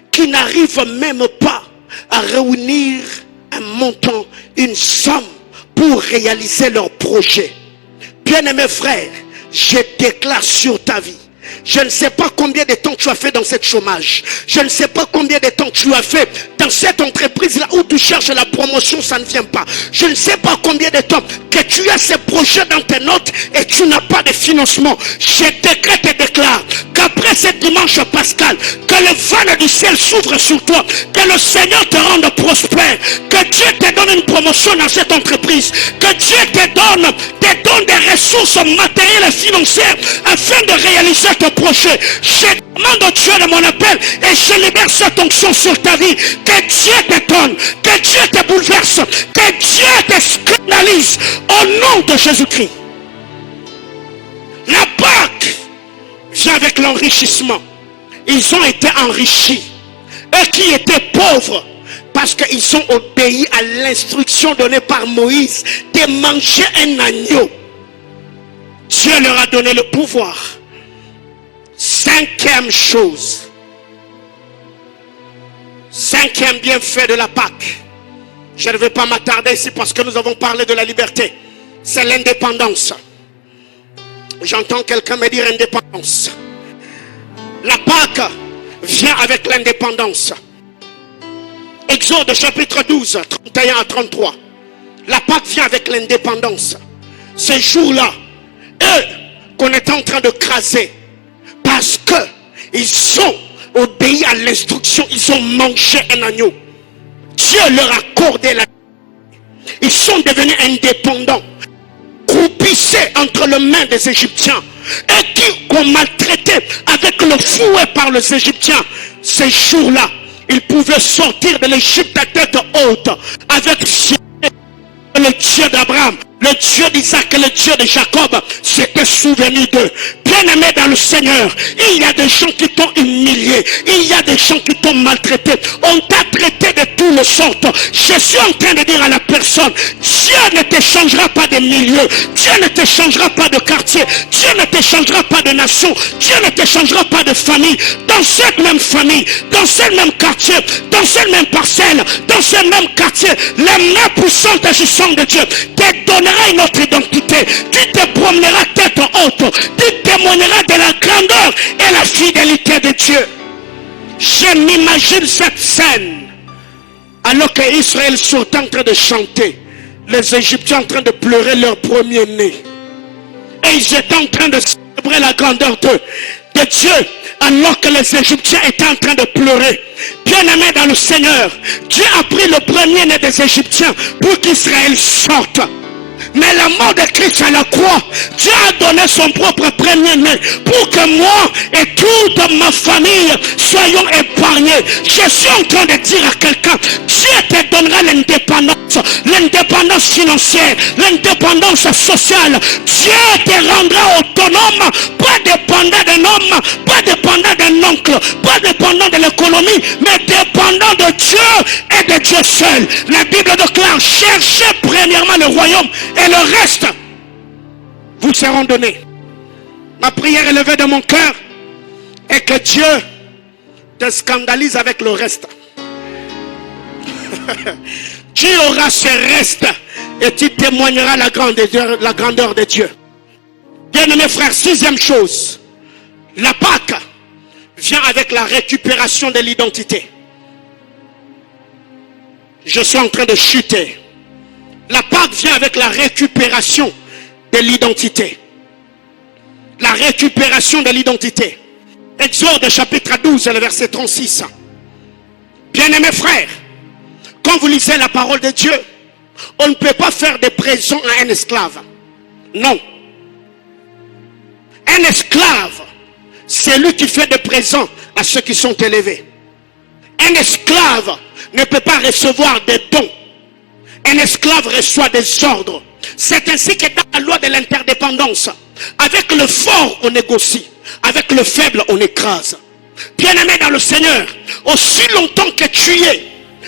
qui n'arrivent même pas à réunir un montant, une somme pour réaliser leur projet. Bien-aimés frères, je déclare sur ta vie. Je ne sais pas combien de temps tu as fait dans cette chômage. Je ne sais pas combien de temps tu as fait dans cette entreprise-là où tu cherches la promotion, ça ne vient pas. Je ne sais pas combien de temps que tu as ces projets dans tes notes et tu n'as pas de financement. Je décrète et déclare qu'après ce dimanche pascal, que le vent du ciel s'ouvre sur toi, que le Seigneur te rende prospère, que Dieu te donne une promotion dans cette entreprise, que Dieu te donne des ressources matérielles et financières afin de réaliser ton projet. Je demande au Dieu de mon appel et je libère cette onction sur ta vie. Que Dieu te donne, que Dieu te bouleverse, que Dieu te scandalise au nom de Jésus-Christ. La Pâque vient avec l'enrichissement. Ils ont été enrichis. Eux qui étaient pauvres, parce qu'ils ont obéi à l'instruction donnée par Moïse de manger un agneau. Dieu leur a donné le pouvoir. Cinquième chose, cinquième bienfait de la Pâque. Je ne vais pas m'attarder ici parce que nous avons parlé de la liberté. C'est l'indépendance. J'entends quelqu'un me dire indépendance. La Pâque vient avec l'indépendance. Exode chapitre 12, 31 à 33. La Pâque vient avec l'indépendance. Ces jours-là, eux qu'on est en train de craser, parce qu'ils ont obéi à l'instruction, ils ont mangé un agneau. Dieu leur a accordé la vie. Ils sont devenus indépendants, croupissés entre les mains des Égyptiens, et qui ont maltraité avec le fouet par les Égyptiens. Ces jours-là, ils pouvaient sortir de l'Égypte à tête haute avec le Dieu d'Abraham, le Dieu d'Isaac et le Dieu de Jacob s'était souvenu d'eux. Bien-aimés dans le Seigneur, il y a des gens qui t'ont humilié, il y a des gens qui t'ont maltraité, on t'a traité de toutes les sortes. Je suis en train de dire à la personne, Dieu ne te changera pas de milieu, Dieu ne te changera pas de quartier, Dieu ne te changera pas de nation, Dieu ne te changera pas de famille. Dans cette même famille, dans ce même quartier, dans cette même parcelle, dans ce même quartier, la main puissante agissante de Dieu te donnera une autre identité. Tu te promèneras tête haute, tu témoigneras de la grandeur et la fidélité de Dieu. Je m'imagine cette scène alors que Israël sont en train de chanter, les Égyptiens en train de pleurer leur premier-né, et ils étaient en train de célébrer la grandeur de Dieu alors que les Égyptiens étaient en train de pleurer. Bien-aimés dans le Seigneur, Dieu a pris le premier-né des Égyptiens pour qu'Israël sorte. Mais la mort de Christ à la croix, Dieu a donné son propre premier-né pour que moi et toute ma famille soyons épargnés. Je suis en train de dire à quelqu'un, Dieu te donnera l'indépendance financière, l'indépendance sociale. Dieu te rendra autonome, pas dépendant d'un homme, pas dépendant d'un oncle, pas dépendant de l'économie, mais dépendant de Dieu et de Dieu seul. La Bible déclare, cherchez premièrement le royaume et le reste vous seront donnés. Ma prière élevée de mon cœur est que Dieu te scandalise avec le reste. Tu auras ce reste et tu témoigneras la grandeur de Dieu. Bien-aimés frères, sixième chose, la Pâque vient avec la récupération de l'identité. Je suis en train de chuter. La Pâque vient avec la récupération de l'identité. La récupération de l'identité. Exode chapitre 12, le verset 36. Bien-aimés frères, quand vous lisez la parole de Dieu, on ne peut pas faire de présents à un esclave. Non. Un esclave, c'est lui qui fait des présents à ceux qui sont élevés. Un esclave ne peut pas recevoir des dons. Un esclave reçoit des ordres. C'est ainsi que dans la loi de l'interdépendance, avec le fort on négocie, avec le faible on écrase. Bien-aimé dans le Seigneur, aussi longtemps que tu es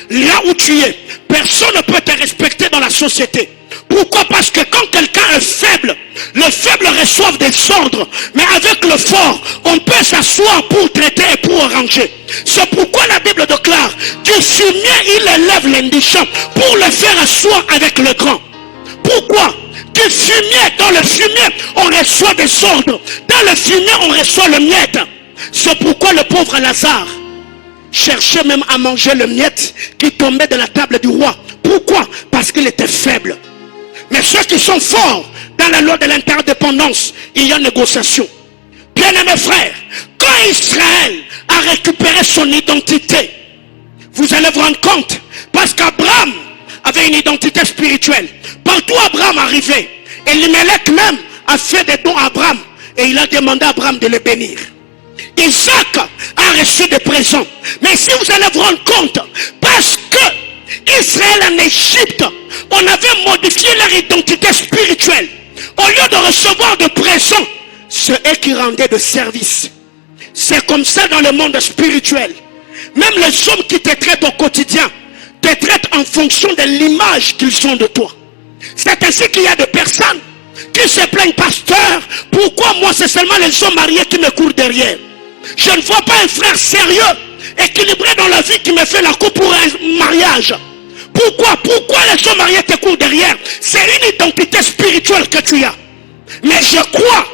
là où tu es, personne ne peut te respecter dans la société. Pourquoi? Parce que quand quelqu'un est faible, les faibles reçoivent des ordres. Mais avec le fort, on peut s'asseoir pour traiter et pour arranger. C'est pourquoi la Bible déclare que fumier, il élève l'indigent pour le faire asseoir avec le grand. Pourquoi? Que fumier, dans le fumier, on reçoit des ordres. Dans le fumier, on reçoit le miette. C'est pourquoi le pauvre Lazare cherchait même à manger le miette qui tombait de la table du roi. Pourquoi? Parce qu'il était faible. Mais ceux qui sont forts, dans la loi de l'interdépendance, il y a négociation. Bien-aimés frères, quand Israël a récupéré son identité, vous allez vous rendre compte, parce qu'Abraham avait une identité spirituelle. Partout Abraham arrivait, Elimelech même a fait des dons à Abraham, et il a demandé à Abraham de le bénir. Isaac a reçu des présents. Mais si vous allez vous rendre compte, parce que Israël en Égypte, on avait modifié leur identité spirituelle. Au lieu de recevoir de présents, c'est eux qui rendaient de service. C'est comme ça dans le monde spirituel. Même les hommes qui te traitent au quotidien, te traitent en fonction de l'image qu'ils ont de toi. C'est ainsi qu'il y a des personnes qui se plaignent, pasteur, pourquoi moi c'est seulement les hommes mariés qui me courent derrière? Je ne vois pas un frère sérieux, équilibré dans la vie qui me fait la cour pour un mariage. Pourquoi les hommes mariés te courent derrière? C'est une identité spirituelle que tu as. Mais je crois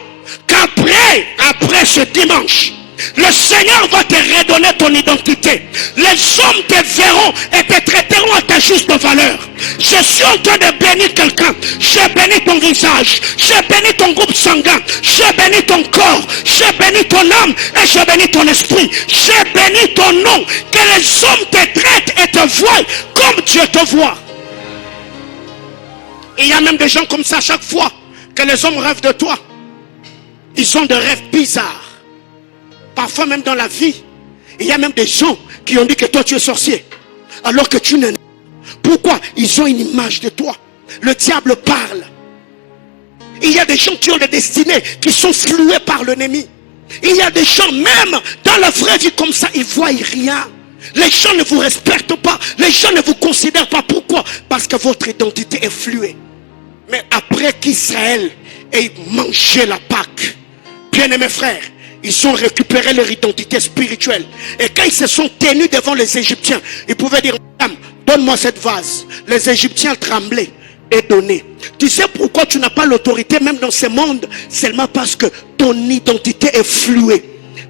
qu'après ce dimanche, le Seigneur va te redonner ton identité. Les hommes te verront et te traiteront à ta juste valeur. Je suis en train de bénir quelqu'un. J'ai béni ton visage. J'ai béni ton groupe sanguin. J'ai béni ton corps. J'ai béni ton âme. Et j'ai béni ton esprit. J'ai béni ton nom. Que les hommes te traitent et te voient comme Dieu te voit. Il y a même des gens comme ça chaque fois que les hommes rêvent de toi. Ils ont des rêves bizarres. Parfois même dans la vie, il y a même des gens qui ont dit que toi tu es sorcier. Alors que tu n'es pas. Pourquoi? Ils ont une image de toi. Le diable parle. Il y a des gens qui ont des destinées qui sont flouées par l'ennemi. Il y a des gens même dans la vraie vie comme ça, ils ne voient rien. Les gens ne vous respectent pas. Les gens ne vous considèrent pas. Pourquoi? Parce que votre identité est fluée. Mais après qu'Israël ait mangé la Pâque, bien-aimés frères, ils ont récupéré leur identité spirituelle. Et quand ils se sont tenus devant les Égyptiens, ils pouvaient dire, madame, donne-moi cette vase. Les Égyptiens tremblaient et donnaient. Tu sais pourquoi tu n'as pas l'autorité même dans ce monde? Seulement parce que ton identité est fluée.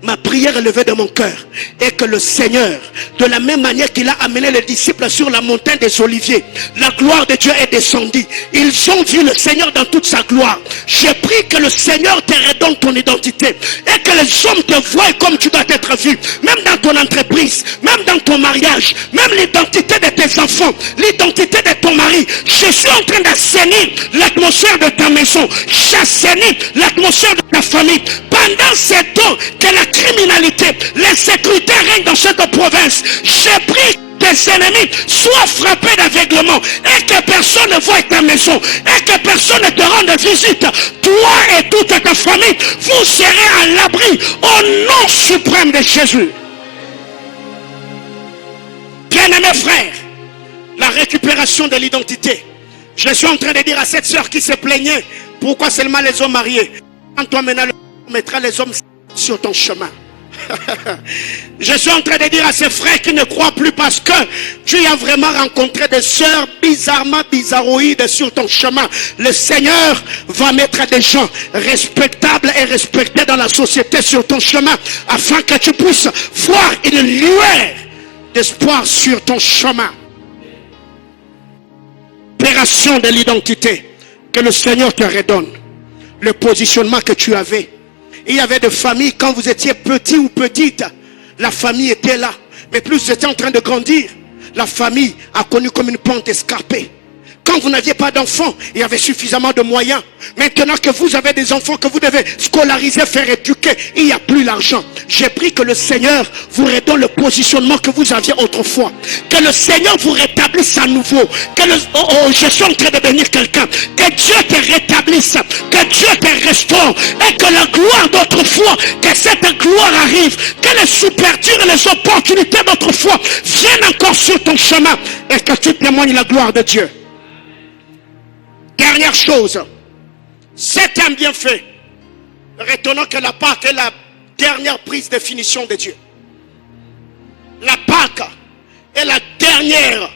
ma prière élevée de mon cœur est que le Seigneur, de la même manière qu'il a amené les disciples sur la montagne des Oliviers, la gloire de Dieu est descendue. Ils ont vu le Seigneur dans toute sa gloire. J'ai pris que le Seigneur te redonne ton identité et que les hommes te voient comme tu dois être vu, même dans ton entreprise, même dans ton mariage, même l'identité de tes enfants, l'identité de ton mari. Je suis en train d'assainir l'atmosphère de ta maison, j'assainir l'atmosphère de ta famille. Pendant ces temps que la criminalité, l'insécurité règne dans cette province, j'ai pris tes ennemis soient frappés d'aveuglement et que personne ne voie ta maison et que personne ne te rende visite. Toi et toute ta famille, vous serez à l'abri au nom suprême de Jésus. Bien-aimés frères, la récupération de l'identité. Je suis en train de dire à cette sœur qui se plaignait, pourquoi seulement les hommes mariés? Quand toi maintenant, tu mettras les hommes sur ton chemin. Je suis en train de dire à ces frères qui ne croient plus parce que tu as vraiment rencontré des sœurs bizarrement bizarroïdes sur ton chemin. Le Seigneur va mettre des gens respectables et respectés dans la société sur ton chemin afin que tu puisses voir une lueur d'espoir sur ton chemin. Opération de l'identité que le Seigneur te redonne. Le positionnement que tu avais. Il y avait des familles, quand vous étiez petit ou petite, la famille était là. Mais plus vous étiez en train de grandir, la famille a connu comme une pente escarpée. Quand vous n'aviez pas d'enfants, il y avait suffisamment de moyens. Maintenant que vous avez des enfants que vous devez scolariser, faire éduquer, il n'y a plus l'argent. J'ai pris que le Seigneur vous redonne le positionnement que vous aviez autrefois. Que le Seigneur vous rétablisse à nouveau. Je suis en train de bénir quelqu'un. Que Dieu te rétablisse. Que Dieu te restaure. Et que la gloire d'autrefois, que cette gloire arrive. Que les ouvertures et les opportunités d'autrefois viennent encore sur ton chemin. Et que tu témoignes la gloire de Dieu. Dernière chose, c'est un bienfait. Retenons que la Pâque est la dernière prise de finition de Dieu. La Pâque est la dernière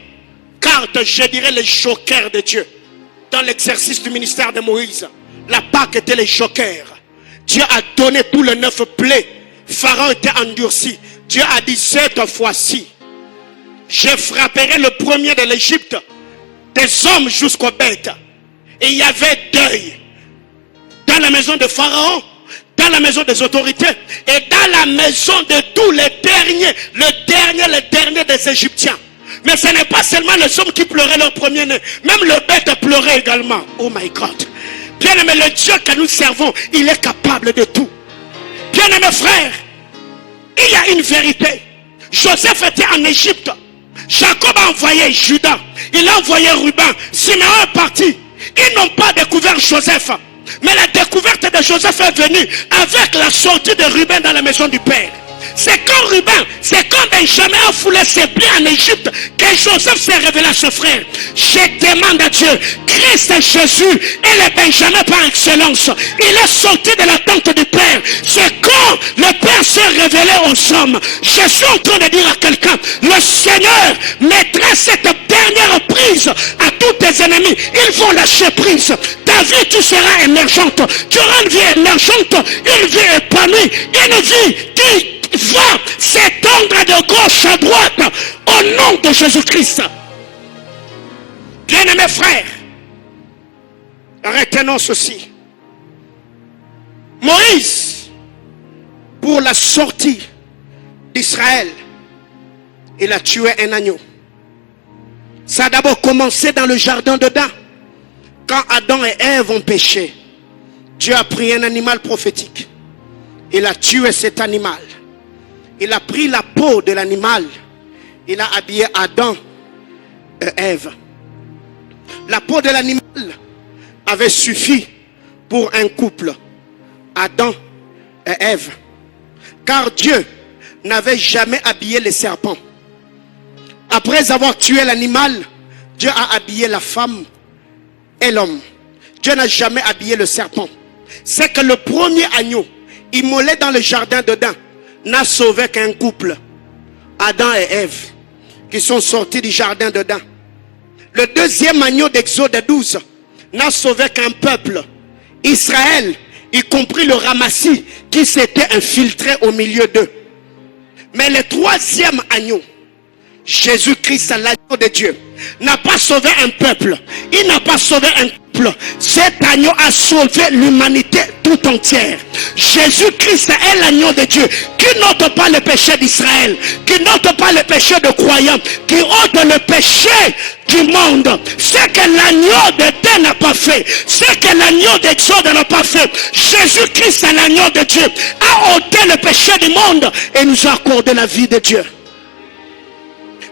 carte, je dirais, le joker de Dieu. Dans l'exercice du ministère de Moïse, la Pâque était le joker. Dieu a donné tout le 9 plaies. Pharaon était endurci. Dieu a dit cette fois-ci, je frapperai le premier de l'Égypte, des hommes jusqu'aux bêtes. Et il y avait deuil dans la maison de Pharaon, dans la maison des autorités et dans la maison de tous les derniers, le dernier des Égyptiens. Mais ce n'est pas seulement les hommes qui pleuraient leur premier-né, même le bête pleurait également. Oh my God. Bien aimé, le Dieu que nous servons, il est capable de tout. Bien aimé frère, il y a une vérité. Joseph était en Égypte. Jacob a envoyé Judas. Il a envoyé Ruben. Simeon est parti. Ils n'ont pas découvert Joseph. Mais la découverte de Joseph est venue avec la sortie de Ruben dans la maison du Père. C'est quand Benjamin a foulé ses pieds en Égypte que Joseph s'est révélé à ce frère. Je demande à Dieu, Christ et Jésus est le Benjamin par excellence. Il est sorti de la tente du Père. C'est quand le Père s'est révélé aux hommes. Je suis en train de dire à quelqu'un, le Seigneur mettra cette dernière prise à tous tes ennemis. Ils vont lâcher prise. Ta vie, tu seras émergente. Tu auras une vie émergente, une vie épanouie, une vie qui va s'étendre de gauche à droite au nom de Jésus-Christ. Bien-aimés frères, retenons ceci. Moïse, pour la sortie d'Israël, il a tué un agneau. Ça a d'abord commencé dans le jardin d'Éden. Quand Adam et Ève ont péché, Dieu a pris un animal prophétique. Il a tué cet animal. Il a pris la peau de l'animal. Il a habillé Adam et Ève. La peau de l'animal avait suffi pour un couple, Adam et Ève. Car Dieu n'avait jamais habillé les serpents. Après avoir tué l'animal, Dieu a habillé la femme et l'homme. Dieu n'a jamais habillé le serpent. C'est que le premier agneau immolé dans le jardin d'Éden n'a sauvé qu'un couple, Adam et Ève, qui sont sortis du jardin d'Éden. Le deuxième agneau d'Exode 12 n'a sauvé qu'un peuple, Israël, y compris le ramassis qui s'était infiltré au milieu d'eux. Mais le troisième agneau, Jésus-Christ, l'agneau de Dieu, n'a pas sauvé un peuple. Il n'a pas sauvé un peuple. Cet agneau a sauvé l'humanité tout entière. Jésus-Christ est l'agneau de Dieu qui n'ôte pas le péché d'Israël, qui n'ôte pas le péché de croyants, qui ôte le péché du monde. Ce que l'agneau de Dieu n'a pas fait, ce que l'agneau d'Exode n'a pas fait, Jésus-Christ, l'agneau de Dieu, a ôté le péché du monde et nous a accordé la vie de Dieu.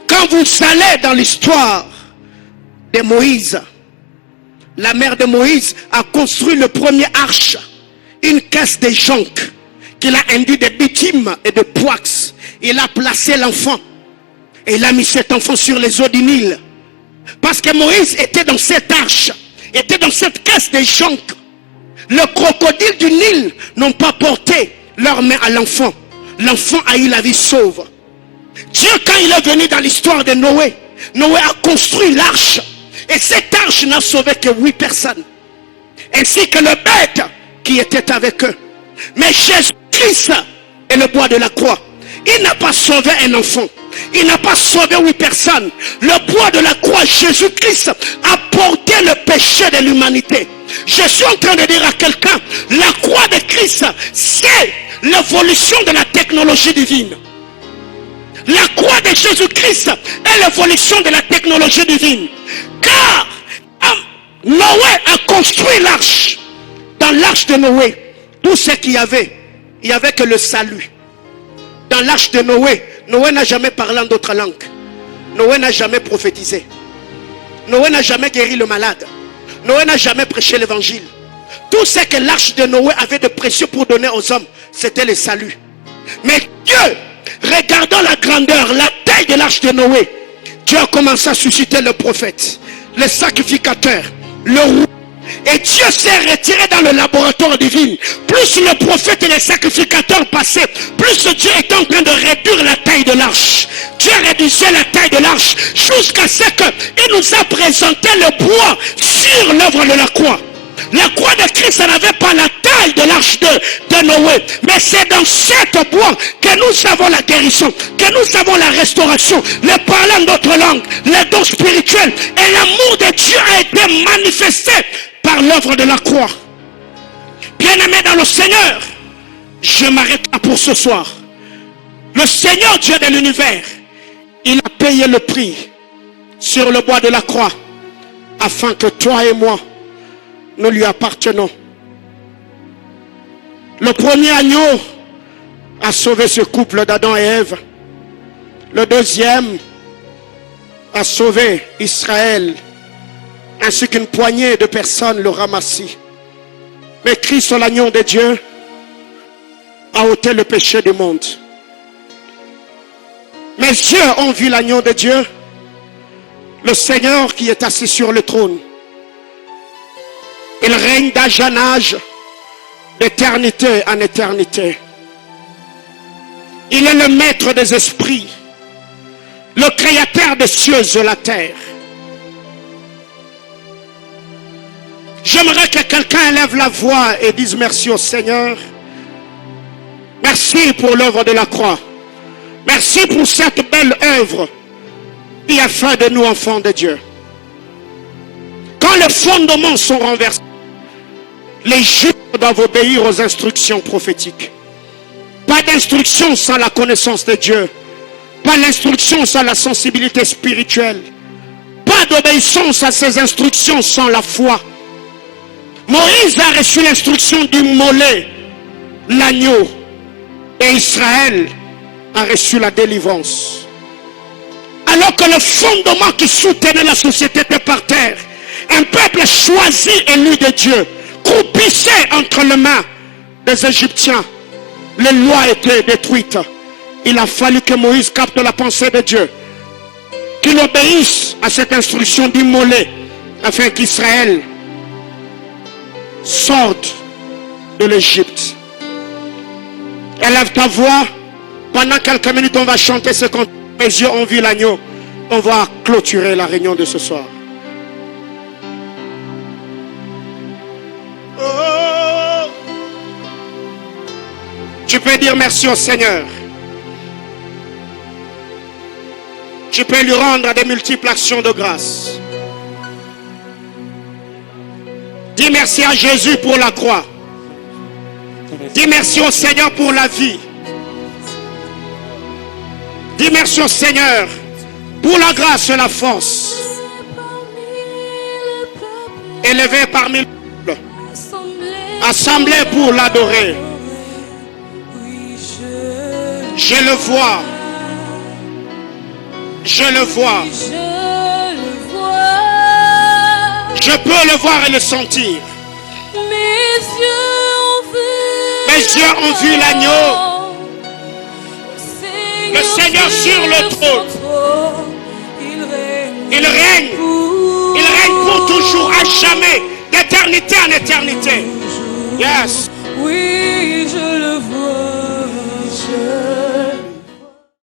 Quand vous allez dans l'histoire de Moïse, la mère de Moïse a construit le premier arche, une caisse de jonc qu'il a induit de bitume et de poix. Il a placé l'enfant et il a mis cet enfant sur les eaux du Nil. Parce que Moïse était dans cette arche, était dans cette caisse de jonc. Le crocodile du Nil n'ont pas porté leur main à l'enfant. L'enfant a eu la vie sauve. Dieu, quand il est venu dans l'histoire de Noé, Noé a construit l'arche. Et cette arche n'a sauvé que 8 personnes. Ainsi que le bête qui était avec eux. Mais Jésus-Christ est le bois de la croix. Il n'a pas sauvé un enfant. Il n'a pas sauvé 8 personnes. Le bois de la croix, Jésus-Christ, a porté le péché de l'humanité. Je suis en train de dire à quelqu'un, la croix de Christ, c'est l'évolution de la technologie divine. La croix de Jésus-Christ est l'évolution de la technologie divine. Car Noé a construit l'arche. Dans l'arche de Noé, tout ce qu'il y avait, il n'y avait que le salut. Dans l'arche de Noé, Noé n'a jamais parlé en d'autres langues. Noé n'a jamais prophétisé. Noé n'a jamais guéri le malade. Noé n'a jamais prêché l'évangile. Tout ce que l'arche de Noé avait de précieux pour donner aux hommes, c'était le salut. Mais Dieu, regardant la grandeur, la taille de l'arche de Noé, Dieu a commencé à susciter le prophète, le sacrificateur, le roi. Et Dieu s'est retiré dans le laboratoire divin. Plus le prophète et les sacrificateurs passaient, plus Dieu était en train de réduire la taille de l'arche. Dieu réduisait la taille de l'arche jusqu'à ce qu'il nous a présenté le bois sur l'œuvre de la croix. La croix de Christ n'avait pas la taille de l'arche de Noé. Mais c'est dans cette bois que nous avons la guérison, que nous avons la restauration, le parler d'autres langues, les dons spirituels. Et l'amour de Dieu a été manifesté par l'œuvre de la croix. Bien-aimés dans le Seigneur, je m'arrête là pour ce soir. Le Seigneur Dieu de l'univers, il a payé le prix sur le bois de la croix afin que toi et moi, nous lui appartenons. Le premier agneau a sauvé ce couple d'Adam et Ève. Le deuxième a sauvé Israël, ainsi qu'une poignée de personnes le ramassis. Mais Christ, l'agneau de Dieu, a ôté le péché du monde. Mes yeux ont vu l'agneau de Dieu, le Seigneur qui est assis sur le trône. Il règne d'âge en âge, d'éternité en éternité. Il est le maître des esprits, le créateur des cieux et de la terre. J'aimerais que quelqu'un élève la voix et dise merci au Seigneur. Merci pour l'œuvre de la croix. Merci pour cette belle œuvre qui a fait de nous enfants de Dieu. Quand les fondements sont renversés, les juifs doivent obéir aux instructions prophétiques. Pas d'instruction sans la connaissance de Dieu. Pas d'instruction sans la sensibilité spirituelle. Pas d'obéissance à ces instructions sans la foi. Moïse a reçu l'instruction d'immoler l'agneau. Et Israël a reçu la délivrance. Alors que le fondement qui soutenait la société était par terre, un peuple choisi, élu de Dieu, croupissait entre les mains des Égyptiens. Les lois étaient détruites. Il a fallu que Moïse capte la pensée de Dieu, qu'il obéisse à cette instruction d'immoler, afin qu'Israël sorte de l'Égypte. Élève ta voix. Pendant quelques minutes, on va chanter ce qu'on... Mes yeux ont vu l'agneau. On va clôturer la réunion de ce soir. Oh, Tu peux dire merci au Seigneur. Tu peux lui rendre des multiples actions de grâce. Dis merci à Jésus pour la croix. Dis merci au Seigneur pour la vie. Dis merci au Seigneur pour la grâce et la force. Élevé parmi le peuple, assemblé pour l'adorer. Je le vois. Je le vois. Je peux le voir et le sentir. Mes yeux ont vu l'agneau. Le Seigneur sur le trône. Il règne. Il règne pour toujours, à jamais, d'éternité en éternité. Yes. Oui, je le vois.